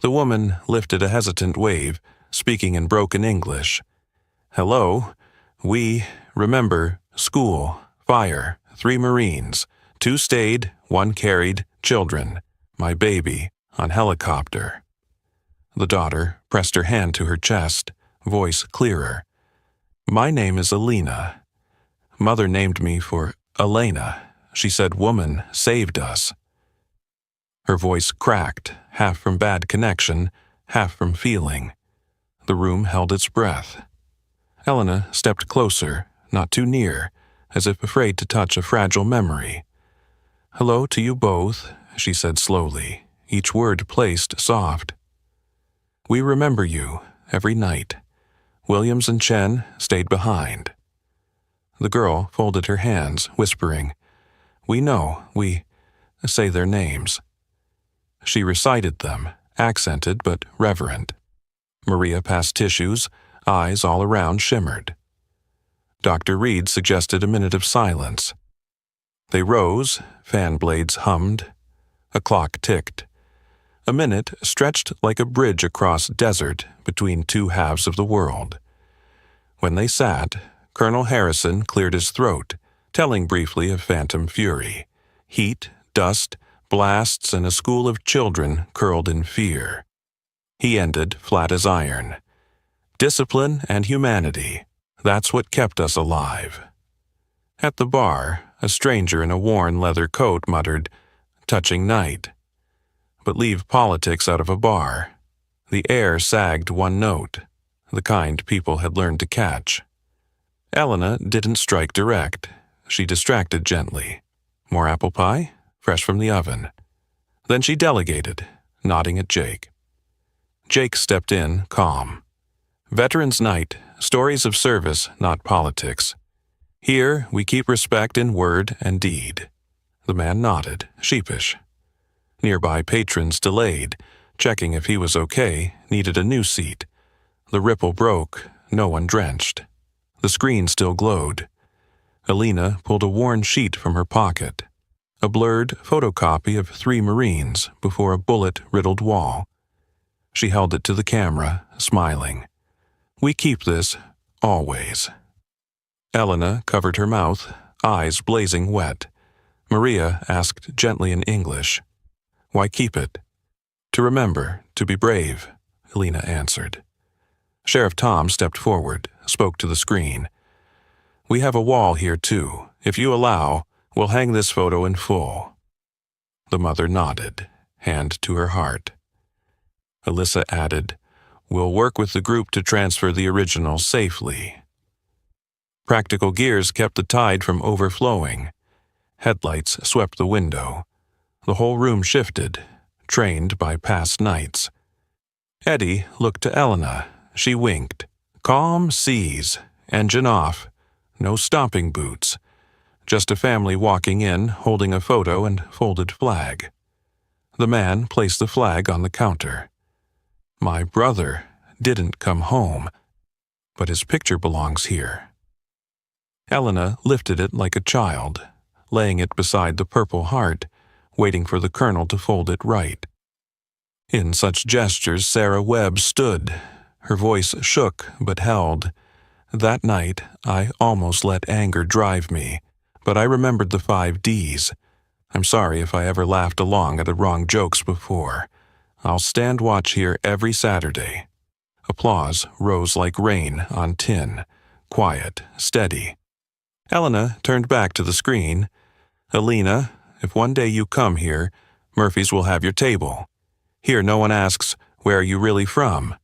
The woman lifted a hesitant wave, speaking in broken English. "Hello. We remember school, fire, 3 Marines. 2 stayed, 1 carried, children. My baby, on helicopter." The daughter pressed her hand to her chest, voice clearer. "My name is Alina. Mother named me for Elena. She said woman saved us." Her voice cracked, half from bad connection, half from feeling. The room held its breath. Elena stepped closer, not too near, as if afraid to touch a fragile memory. "Hello to you both," she said slowly, each word placed soft. "We remember you, every night. Williams and Chen stayed behind." The girl folded her hands, whispering, "We know, we say their names." She recited them, accented but reverent. Maria passed tissues, eyes all around shimmered. Dr. Reed suggested a minute of silence. They rose, fan blades hummed. A clock ticked. A minute stretched like a bridge across desert between 2 halves of the world. When they sat, Colonel Harrison cleared his throat, telling briefly of phantom fury. Heat, dust, blasts, and a school of children curled in fear. He ended flat as iron. "Discipline and humanity, that's what kept us alive." At the bar, a stranger in a worn leather coat muttered, "Touching night." But leave politics out of a bar. The air sagged one note, the kind people had learned to catch. Elena didn't strike direct. She distracted gently. "More apple pie? Fresh from the oven." Then she delegated, nodding at Jake. Jake stepped in, calm. "Veterans Night, stories of service, not politics. Here we keep respect in word and deed." The man nodded, sheepish. Nearby patrons delayed, checking if he was okay, needed a new seat. The ripple broke, no one drenched. The screen still glowed. Alina pulled a worn sheet from her pocket. A blurred photocopy of 3 Marines before a bullet-riddled wall. She held it to the camera, smiling. "We keep this, always." Elena covered her mouth, eyes blazing wet. Maria asked gently in English, "Why keep it?" "To remember, to be brave," Elena answered. Sheriff Tom stepped forward, spoke to the screen. "We have a wall here, too. If you allow, we'll hang this photo in full." The mother nodded, hand to her heart. Alyssa added, "We'll work with the group to transfer the original safely." Practical gears kept the tide from overflowing. Headlights swept the window. The whole room shifted, trained by past nights. Eddie looked to Elena. She winked. Calm seas, engine off. No stomping boots. Just a family walking in, holding a photo and folded flag. The man placed the flag on the counter. "My brother didn't come home, but his picture belongs here." Elena lifted it like a child, laying it beside the Purple Heart, waiting for the colonel to fold it right. In such gestures Sarah Webb stood. Her voice shook but held. "That night I almost let anger drive me, but I remembered the 5 Ds. I'm sorry if I ever laughed along at the wrong jokes before. I'll stand watch here every Saturday." Applause rose like rain on tin, quiet, steady. Elena turned back to the screen. "Alina, if one day you come here, Murphy's will have your table. Here no one asks, 'Where are you really from?'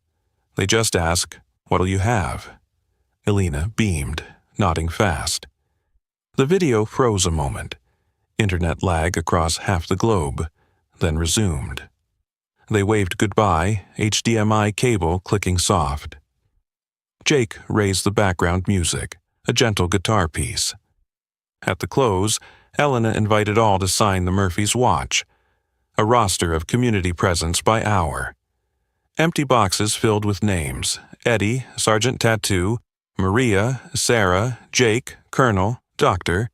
They just ask, 'What'll you have?'" Alina beamed, nodding fast. The video froze a moment. Internet lag across half the globe, then resumed. They waved goodbye, HDMI cable clicking soft. Jake raised the background music, a gentle guitar piece. At the close, Elena invited all to sign the Murphy's watch, a roster of community presents by hour. Empty boxes filled with names: Eddie, Sergeant Tattoo, Maria, Sarah, Jake, Colonel, Doctor.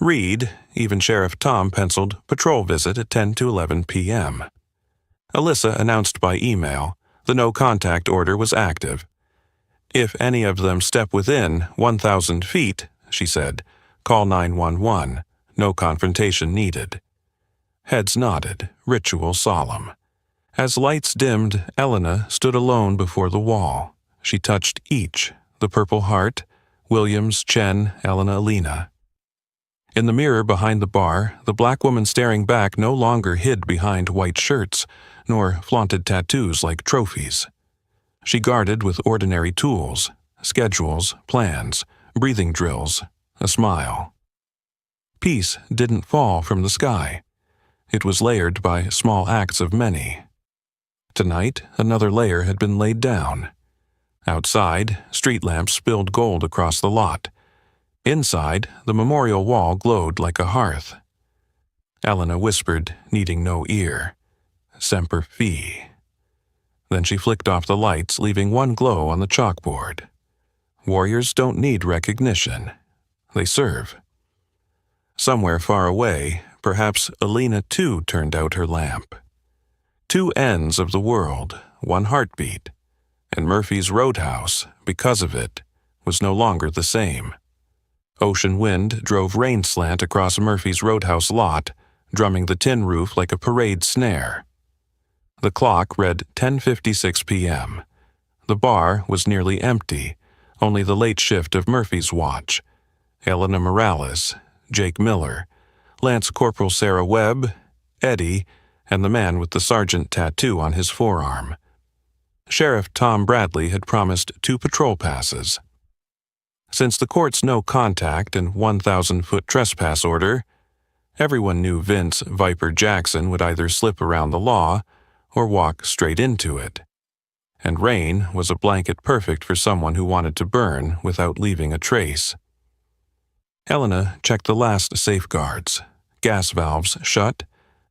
Reed, even Sheriff Tom penciled patrol visit at 10 to 11 p.m. Alyssa announced by email the no-contact order was active. If any of them step within 1,000 feet, she said, call 911. No confrontation needed. Heads nodded, ritual solemn. As lights dimmed, Elena stood alone before the wall. She touched each, the Purple Heart, Williams, Chen, Elena, Alina. In the mirror behind the bar, the black woman staring back no longer hid behind white shirts, nor flaunted tattoos like trophies. She guarded with ordinary tools, schedules, plans, breathing drills, a smile. Peace didn't fall from the sky. It was layered by small acts of many. Tonight, another layer had been laid down. Outside, street lamps spilled gold across the lot. Inside, the memorial wall glowed like a hearth. Elena whispered, needing no ear, Semper Fi. Then she flicked off the lights, leaving one glow on the chalkboard. Warriors don't need recognition. They serve. Somewhere far away, perhaps Alina too turned out her lamp. Two ends of the world, one heartbeat, and Murphy's Roadhouse, because of it, was no longer the same. Ocean wind drove rain slant across Murphy's Roadhouse lot, drumming the tin roof like a parade snare. The clock read 10:56 p.m. The bar was nearly empty, only the late shift of Murphy's watch. Elena Morales, Jake Miller, Lance Corporal Sarah Webb, Eddie, and the man with the sergeant tattoo on his forearm. Sheriff Tom Bradley had promised 2 patrol passes. Since the court's no-contact and 1,000-foot trespass order, everyone knew Vince Viper Jackson would either slip around the law or walk straight into it. And rain was a blanket perfect for someone who wanted to burn without leaving a trace. Elena checked the last safeguards. Gas valves shut,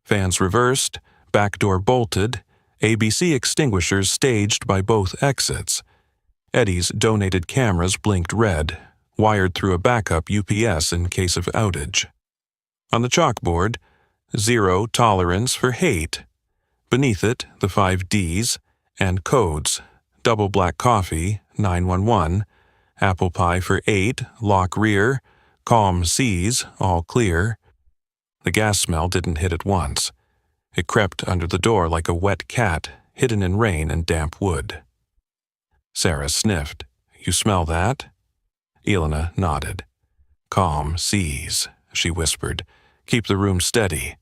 fans reversed, back door bolted, ABC extinguishers staged by both exits. Eddie's donated cameras blinked red, wired through a backup UPS in case of outage. On the chalkboard, 0 tolerance for hate. Beneath it, the 5 Ds and codes: double black coffee, 911, apple pie for 8, lock rear, calm seas, all clear. The gas smell didn't hit at once. It crept under the door like a wet cat, hidden in rain and damp wood. Sarah sniffed. You smell that? Elena nodded. Calm seas, she whispered. Keep the room steady.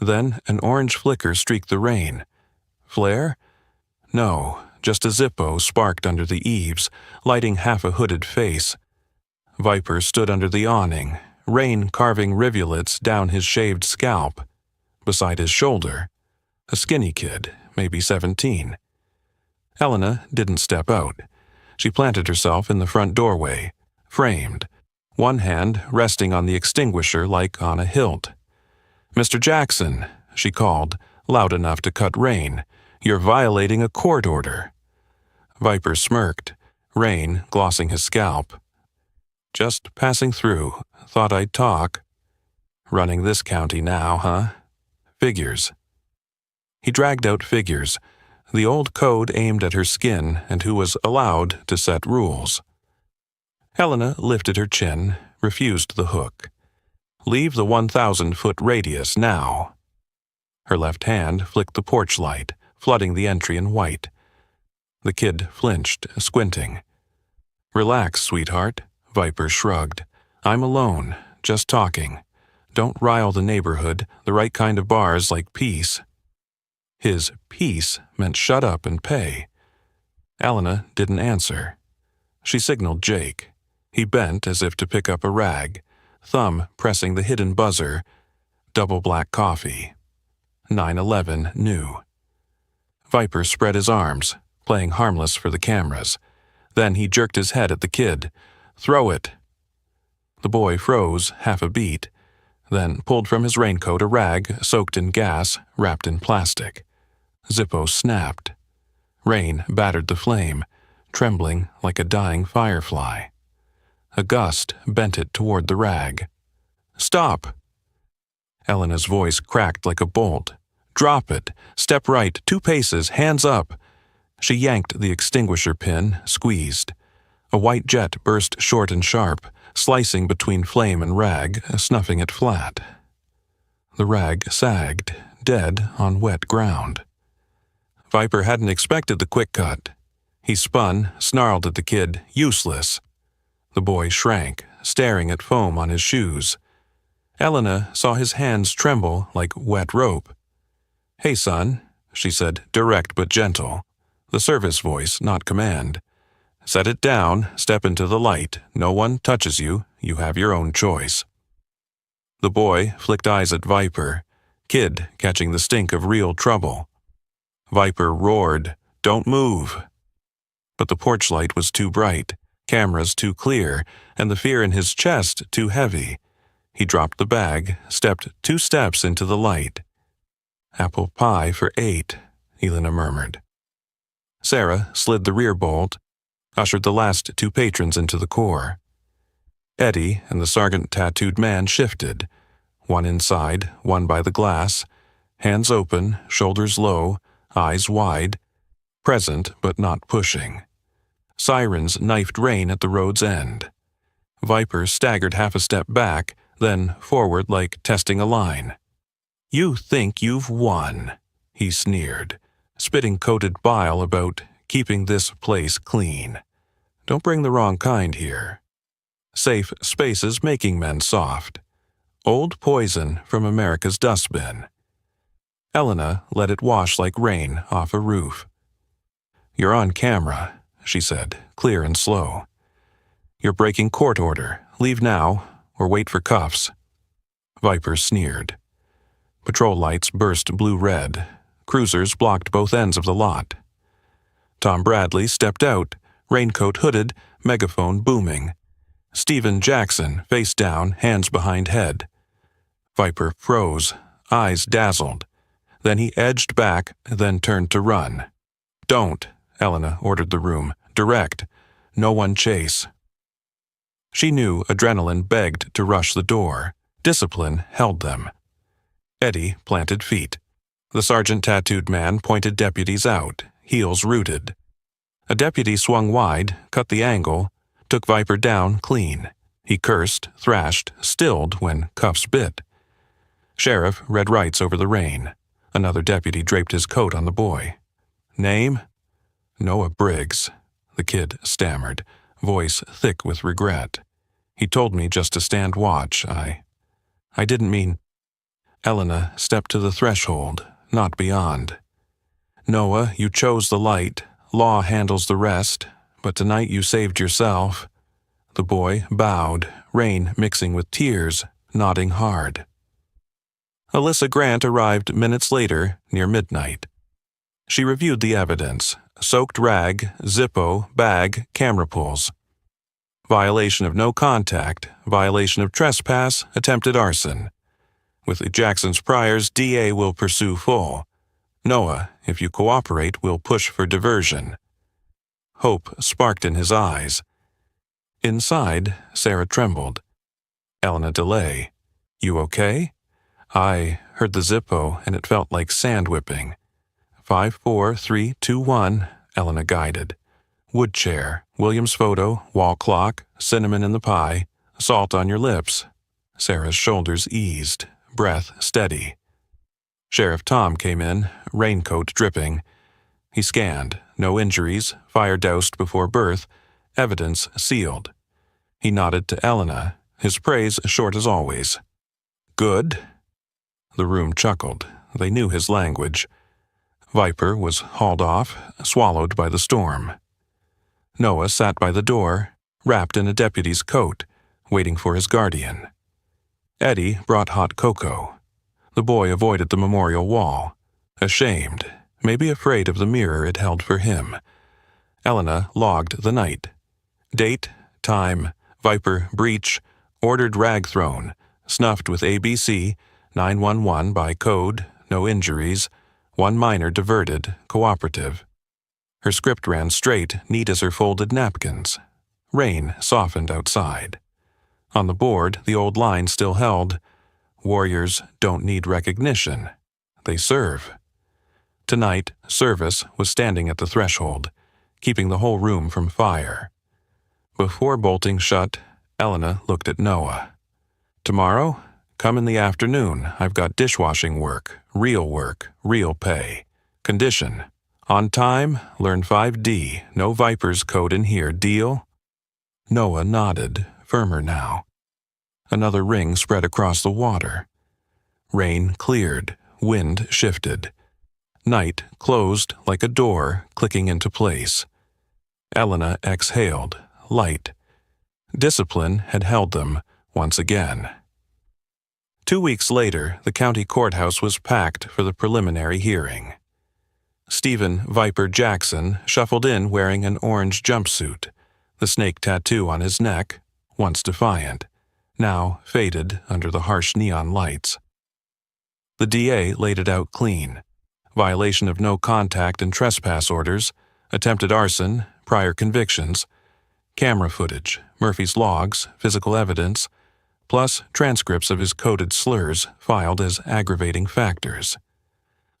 Then an orange flicker streaked the rain. Flare? No, just a Zippo sparked under the eaves, lighting half a hooded face. Viper stood under the awning, rain carving rivulets down his shaved scalp. Beside his shoulder, a skinny kid, maybe 17. Elena didn't step out. She planted herself in the front doorway, framed, one hand resting on the extinguisher like on a hilt. Mr. Jackson, she called, loud enough to cut rain, you're violating a court order. Viper smirked, rain glossing his scalp. Just passing through, thought I'd talk. Running this county now, huh? Figures. He dragged out figures, the old code aimed at her skin and who was allowed to set rules. Helena lifted her chin, refused the hook. Leave the 1,000-foot radius now. Her left hand flicked the porch light, flooding the entry in white. The kid flinched, squinting. Relax, sweetheart, Viper shrugged. I'm alone, just talking. Don't rile the neighborhood, the right kind of bars like peace. His peace meant shut up and pay. Elena didn't answer. She signaled Jake. He bent as if to pick up a rag, thumb pressing the hidden buzzer. Double black coffee. 911 new. Viper spread his arms, playing harmless for the cameras. Then he jerked his head at the kid. Throw it. The boy froze half a beat, then pulled from his raincoat a rag soaked in gas, wrapped in plastic. Zippo snapped. Rain battered the flame, trembling like a dying firefly. A gust bent it toward the rag. Stop! Elena's voice cracked like a bolt. Drop it. Step right, 2 paces, hands up. She yanked the extinguisher pin, squeezed. A white jet burst short and sharp, slicing between flame and rag, snuffing it flat. The rag sagged, dead on wet ground. Viper hadn't expected the quick cut. He spun, snarled at the kid, useless. The boy shrank, staring at foam on his shoes. Elena saw his hands tremble like wet rope. "Hey, son," she said, direct but gentle. The service voice, not command. "Set it down, step into the light. No one touches you. You have your own choice." The boy flicked eyes at Viper, kid catching the stink of real trouble. Viper roared, "Don't move." But the porch light was too bright, cameras too clear, and the fear in his chest too heavy. He dropped the bag, stepped 2 steps into the light. "Apple pie for 8, Elena murmured. Sarah slid the rear bolt, ushered the last 2 patrons into the core. Eddie and the sergeant-tattooed man shifted, one inside, one by the glass, hands open, shoulders low, eyes wide, present but not pushing. Sirens knifed rain at the road's end. Viper staggered half a step back, then forward like testing a line. "You think you've won," he sneered, spitting coated bile about keeping this place clean. "Don't bring the wrong kind here. Safe spaces making men soft. Old poison from America's dustbin." Elena let it wash like rain off a roof. "You're on camera," she said, clear and slow. "You're breaking court order. Leave now, or wait for cuffs." Viper sneered. Patrol lights burst blue-red. Cruisers blocked both ends of the lot. Tom Bradley stepped out, raincoat hooded, megaphone booming. Stephen Jackson, face down, hands behind head. Viper froze, eyes dazzled. Then he edged back, then turned to run. "Don't," Elena ordered the room. "Direct. No one chase." She knew adrenaline begged to rush the door. Discipline held them. Eddie planted feet. The sergeant-tattooed man pointed deputies out, heels rooted. A deputy swung wide, cut the angle, took Viper down clean. He cursed, thrashed, stilled when cuffs bit. Sheriff read rights over the rain. Another deputy draped his coat on the boy. "Name?" "Noah Briggs," the kid stammered, voice thick with regret. "He told me just to stand watch. I didn't mean—" Elena stepped to the threshold, not beyond. "Noah, you chose the light. Law handles the rest. But tonight you saved yourself." The boy bowed, rain mixing with tears, nodding hard. Alyssa Grant arrived minutes later, near midnight. She reviewed the evidence: soaked rag, Zippo, bag, camera pulls. Violation of no contact, violation of trespass, attempted arson. With Jackson's priors, DA will pursue full. Noah, if you cooperate, will push for diversion. Hope sparked in his eyes. Inside, Sarah trembled. Elena DeLay, "You okay?" "I heard the Zippo, and it felt like sand whipping." 5, 4, 3, 2, 1, Elena guided. "Wood chair, William's photo, wall clock, cinnamon in the pie, salt on your lips." Sarah's shoulders eased, breath steady. Sheriff Tom came in, raincoat dripping. He scanned. No injuries, fire doused before birth, evidence sealed. He nodded to Elena, his praise short as always. "Good?" The room chuckled. They knew his language. Viper was hauled off, swallowed by the storm. Noah sat by the door, wrapped in a deputy's coat, waiting for his guardian. Eddie brought hot cocoa. The boy avoided the memorial wall, ashamed, maybe afraid of the mirror it held for him. Elena logged the night. Date, time, Viper breach, ordered rag thrown, snuffed with ABC, 911 by code, no injuries, one minor diverted, cooperative. Her script ran straight, neat as her folded napkins. Rain softened outside. On the board, the old line still held, "Warriors don't need recognition. They serve." Tonight, Service was standing at the threshold, keeping the whole room from fire. Before bolting shut, Elena looked at Noah. "Tomorrow? Come in the afternoon. I've got dishwashing work, real pay. Condition: on time, learn 5D, no Viper's code in here, deal?" Noah nodded, firmer now. Another ring spread across the water. Rain cleared, wind shifted. Night closed like a door clicking into place. Elena exhaled, light. Discipline had held them once again. 2 weeks later, the county courthouse was packed for the preliminary hearing. Stephen Viper Jackson shuffled in wearing an orange jumpsuit, the snake tattoo on his neck, once defiant, now faded under the harsh neon lights. The DA laid it out clean: violation of no contact and trespass orders, attempted arson, prior convictions, camera footage, Murphy's logs, physical evidence, plus transcripts of his coded slurs filed as aggravating factors.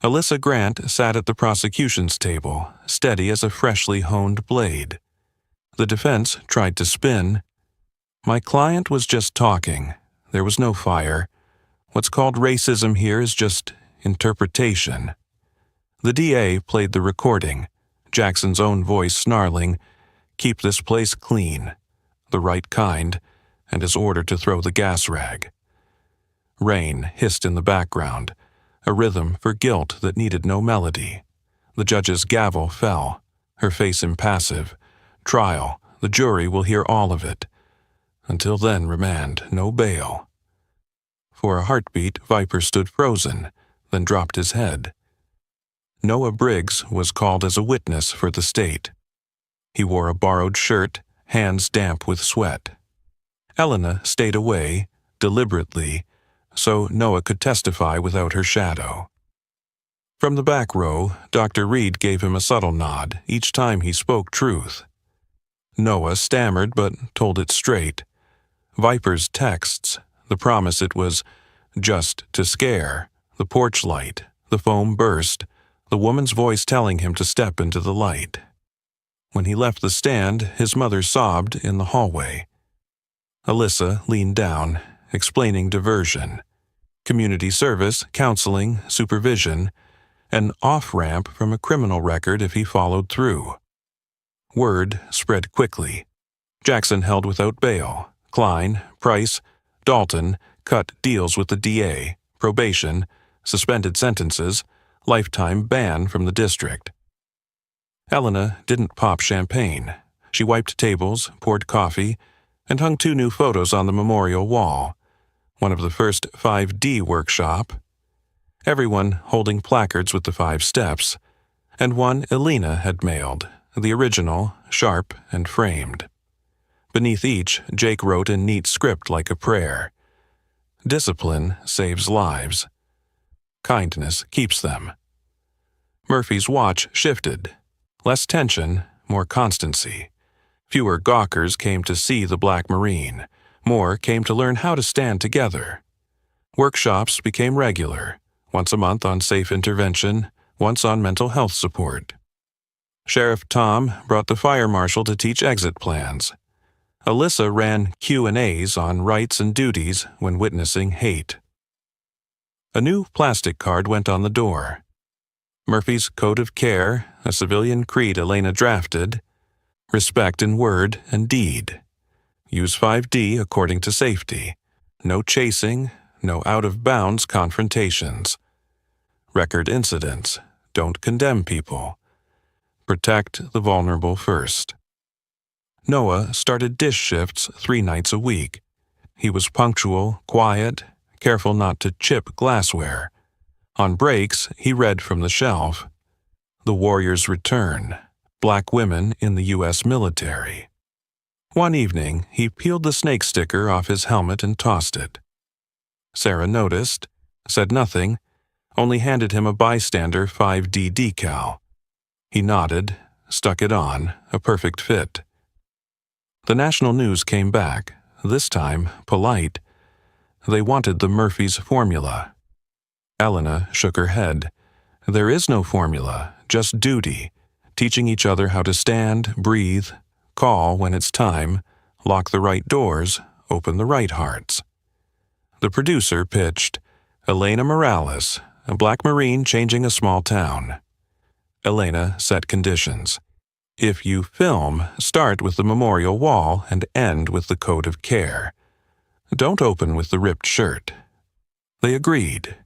Alyssa Grant sat at the prosecution's table, steady as a freshly honed blade. The defense tried to spin. "My client was just talking. There was no fire. What's called racism here is just interpretation." The DA played the recording, Jackson's own voice snarling, "Keep this place clean," the right kind, and his order to throw the gas rag. Rain hissed in the background, a rhythm for guilt that needed no melody. The judge's gavel fell, her face impassive. Trial, the jury will hear all of it. Until then, remand, no bail. For a heartbeat, Viper stood frozen, then dropped his head. Noah Briggs was called as a witness for the state. He wore a borrowed shirt, hands damp with sweat. Elena stayed away, deliberately, so Noah could testify without her shadow. From the back row, Dr. Reed gave him a subtle nod each time he spoke truth. Noah stammered but told it straight. Viper's texts, the promise it was just to scare, the porch light, the foam burst, the woman's voice telling him to step into the light. When he left the stand, his mother sobbed in the hallway. Alyssa leaned down, explaining diversion, community service, counseling, supervision, an off-ramp from a criminal record if he followed through. Word spread quickly. Jackson held without bail. Klein, Price, Dalton cut deals with the DA, probation, suspended sentences, lifetime ban from the district. Elena didn't pop champagne. She wiped tables, poured coffee, and hung 2 new photos on the memorial wall, one of the first 5D workshop, everyone holding placards with the 5 steps, and one Elena had mailed, the original, sharp and framed. Beneath each, Jake wrote in neat script like a prayer. "Discipline saves lives. Kindness keeps them." Murphy's watch shifted. Less tension, more constancy. Fewer gawkers came to see the Black Marine. More came to learn how to stand together. Workshops became regular, once a month on safe intervention, once on mental health support. Sheriff Tom brought the fire marshal to teach exit plans. Alyssa ran Q&As on rights and duties when witnessing hate. A new plastic card went on the door. Murphy's Code of Care, a civilian creed Elena drafted. Respect in word and deed. Use 5D according to safety. No chasing, no out-of-bounds confrontations. Record incidents. Don't condemn people. Protect the vulnerable first. Noah started dish shifts 3 nights a week. He was punctual, quiet, careful not to chip glassware. On breaks, he read from the shelf. The Warriors Return. Black Women in the U.S. Military. One evening, he peeled the snake sticker off his helmet and tossed it. Sarah noticed, said nothing, only handed him a bystander 5D decal. He nodded, stuck it on, a perfect fit. The national news came back, this time polite. They wanted the Murphy's formula. Elena shook her head. There is no formula, just duty, teaching each other how to stand, breathe, call when it's time, lock the right doors, open the right hearts. The producer pitched, Elena Morales, a black Marine changing a small town. Elena set conditions. If you film, start with the memorial wall and end with the code of care. Don't open with the ripped shirt. They agreed.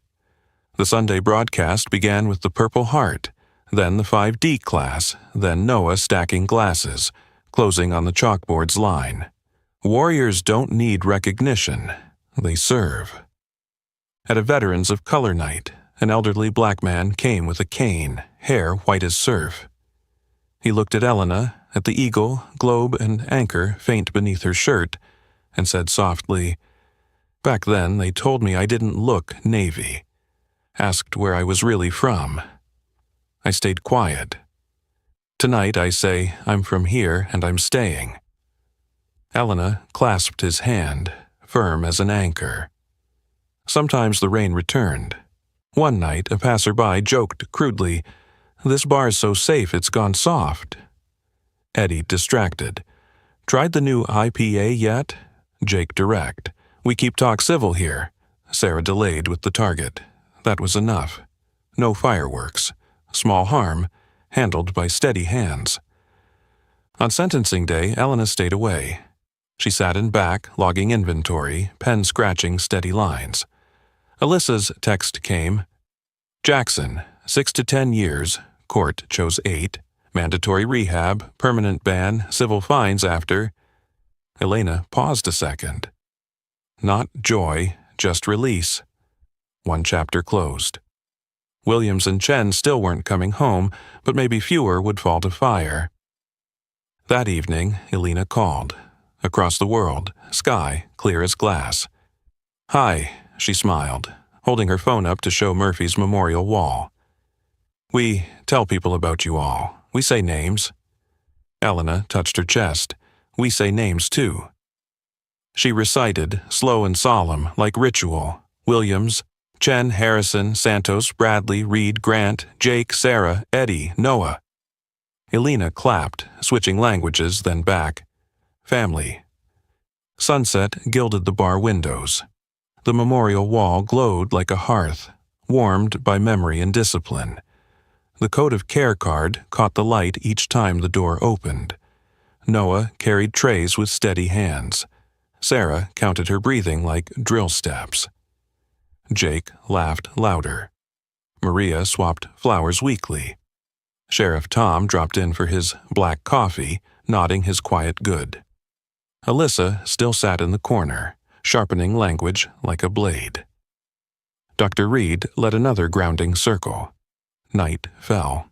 The Sunday broadcast began with the Purple Heart, then the 5D class, then Noah stacking glasses, closing on the chalkboard's line. Warriors don't need recognition. They serve. At a Veterans of Color night, an elderly black man came with a cane, hair white as surf. He looked at Elena, at the eagle, globe, and anchor faint beneath her shirt, and said softly, Back then they told me I didn't look Navy. Asked where I was really from. I stayed quiet. Tonight I say I'm from here and I'm staying. Elena clasped his hand, firm as an anchor. Sometimes the rain returned. One night a passerby joked crudely, This bar's so safe it's gone soft. Eddie distracted. Tried the new IPA yet? Jake direct. We keep talk civil here. Sarah delayed with the target. That was enough. No fireworks. Small harm, handled by steady hands. On sentencing day, Elena stayed away. She sat in back, logging inventory, pen scratching steady lines. Alyssa's text came. Jackson, 6 to 10 years, court chose 8, mandatory rehab, permanent ban, civil fines after. Elena paused a second. Not joy, just release. One chapter closed. Williams and Chen still weren't coming home, but maybe fewer would fall to fire. That evening, Elena called. Across the world, sky clear as glass. Hi, she smiled, holding her phone up to show Murphy's memorial wall. We tell people about you all. We say names. Elena touched her chest. We say names too. She recited, slow and solemn, like ritual, Williams, Chen, Harrison, Santos, Bradley, Reed, Grant, Jake, Sarah, Eddie, Noah. Elena clapped, switching languages, then back. Family. Sunset gilded the bar windows. The memorial wall glowed like a hearth, warmed by memory and discipline. The code of care card caught the light each time the door opened. Noah carried trays with steady hands. Sarah counted her breathing like drill steps. Jake laughed louder. Maria swapped flowers weekly. Sheriff Tom dropped in for his black coffee, nodding his quiet good. Alyssa still sat in the corner, sharpening language like a blade. Dr. Reed led another grounding circle. Night fell.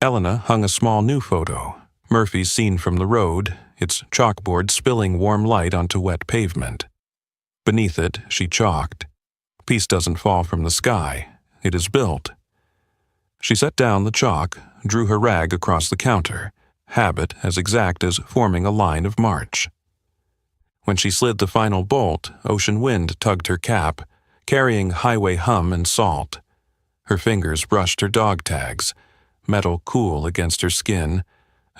Elena hung a small new photo, Murphy's seen from the road, its chalkboard spilling warm light onto wet pavement. Beneath it, she chalked, Peace doesn't fall from the sky, it is built. She set down the chalk, drew her rag across the counter, habit as exact as forming a line of march. When she slid the final bolt, ocean wind tugged her cap, carrying highway hum and salt. Her fingers brushed her dog tags, metal cool against her skin,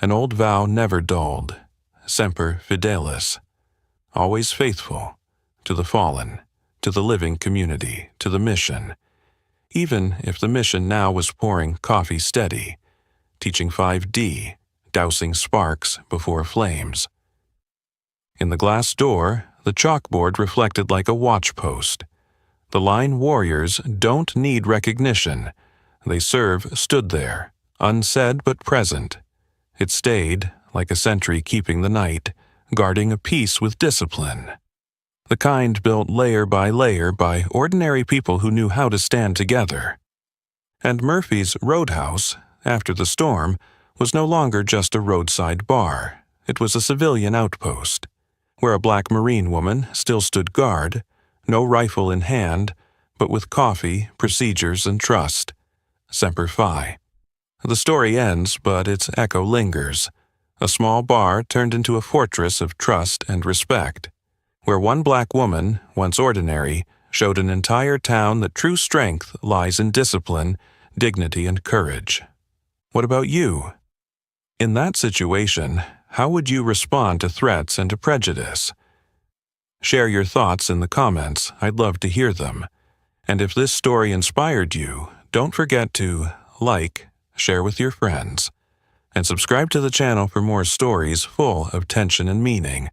an old vow never dulled, semper fidelis, always faithful, to the fallen, to the living community, to the mission, even if the mission now was pouring coffee steady, teaching 5D, dousing sparks before flames. In the glass door, the chalkboard reflected like a watchpost. The line warriors don't need recognition. They serve stood there, unsaid but present. It stayed, like a sentry keeping the night, guarding a peace with discipline. The kind built layer by ordinary people who knew how to stand together. And Murphy's Roadhouse, after the storm, was no longer just a roadside bar. It was a civilian outpost, where a black Marine woman still stood guard, no rifle in hand, but with coffee, procedures, and trust. Semper Fi. The story ends, but its echo lingers. A small bar turned into a fortress of trust and respect, where one black woman, once ordinary, showed an entire town that true strength lies in discipline, dignity, and courage. What about you? In that situation, how would you respond to threats and to prejudice? Share your thoughts in the comments. I'd love to hear them. And if this story inspired you, don't forget to like, share with your friends, and subscribe to the channel for more stories full of tension and meaning.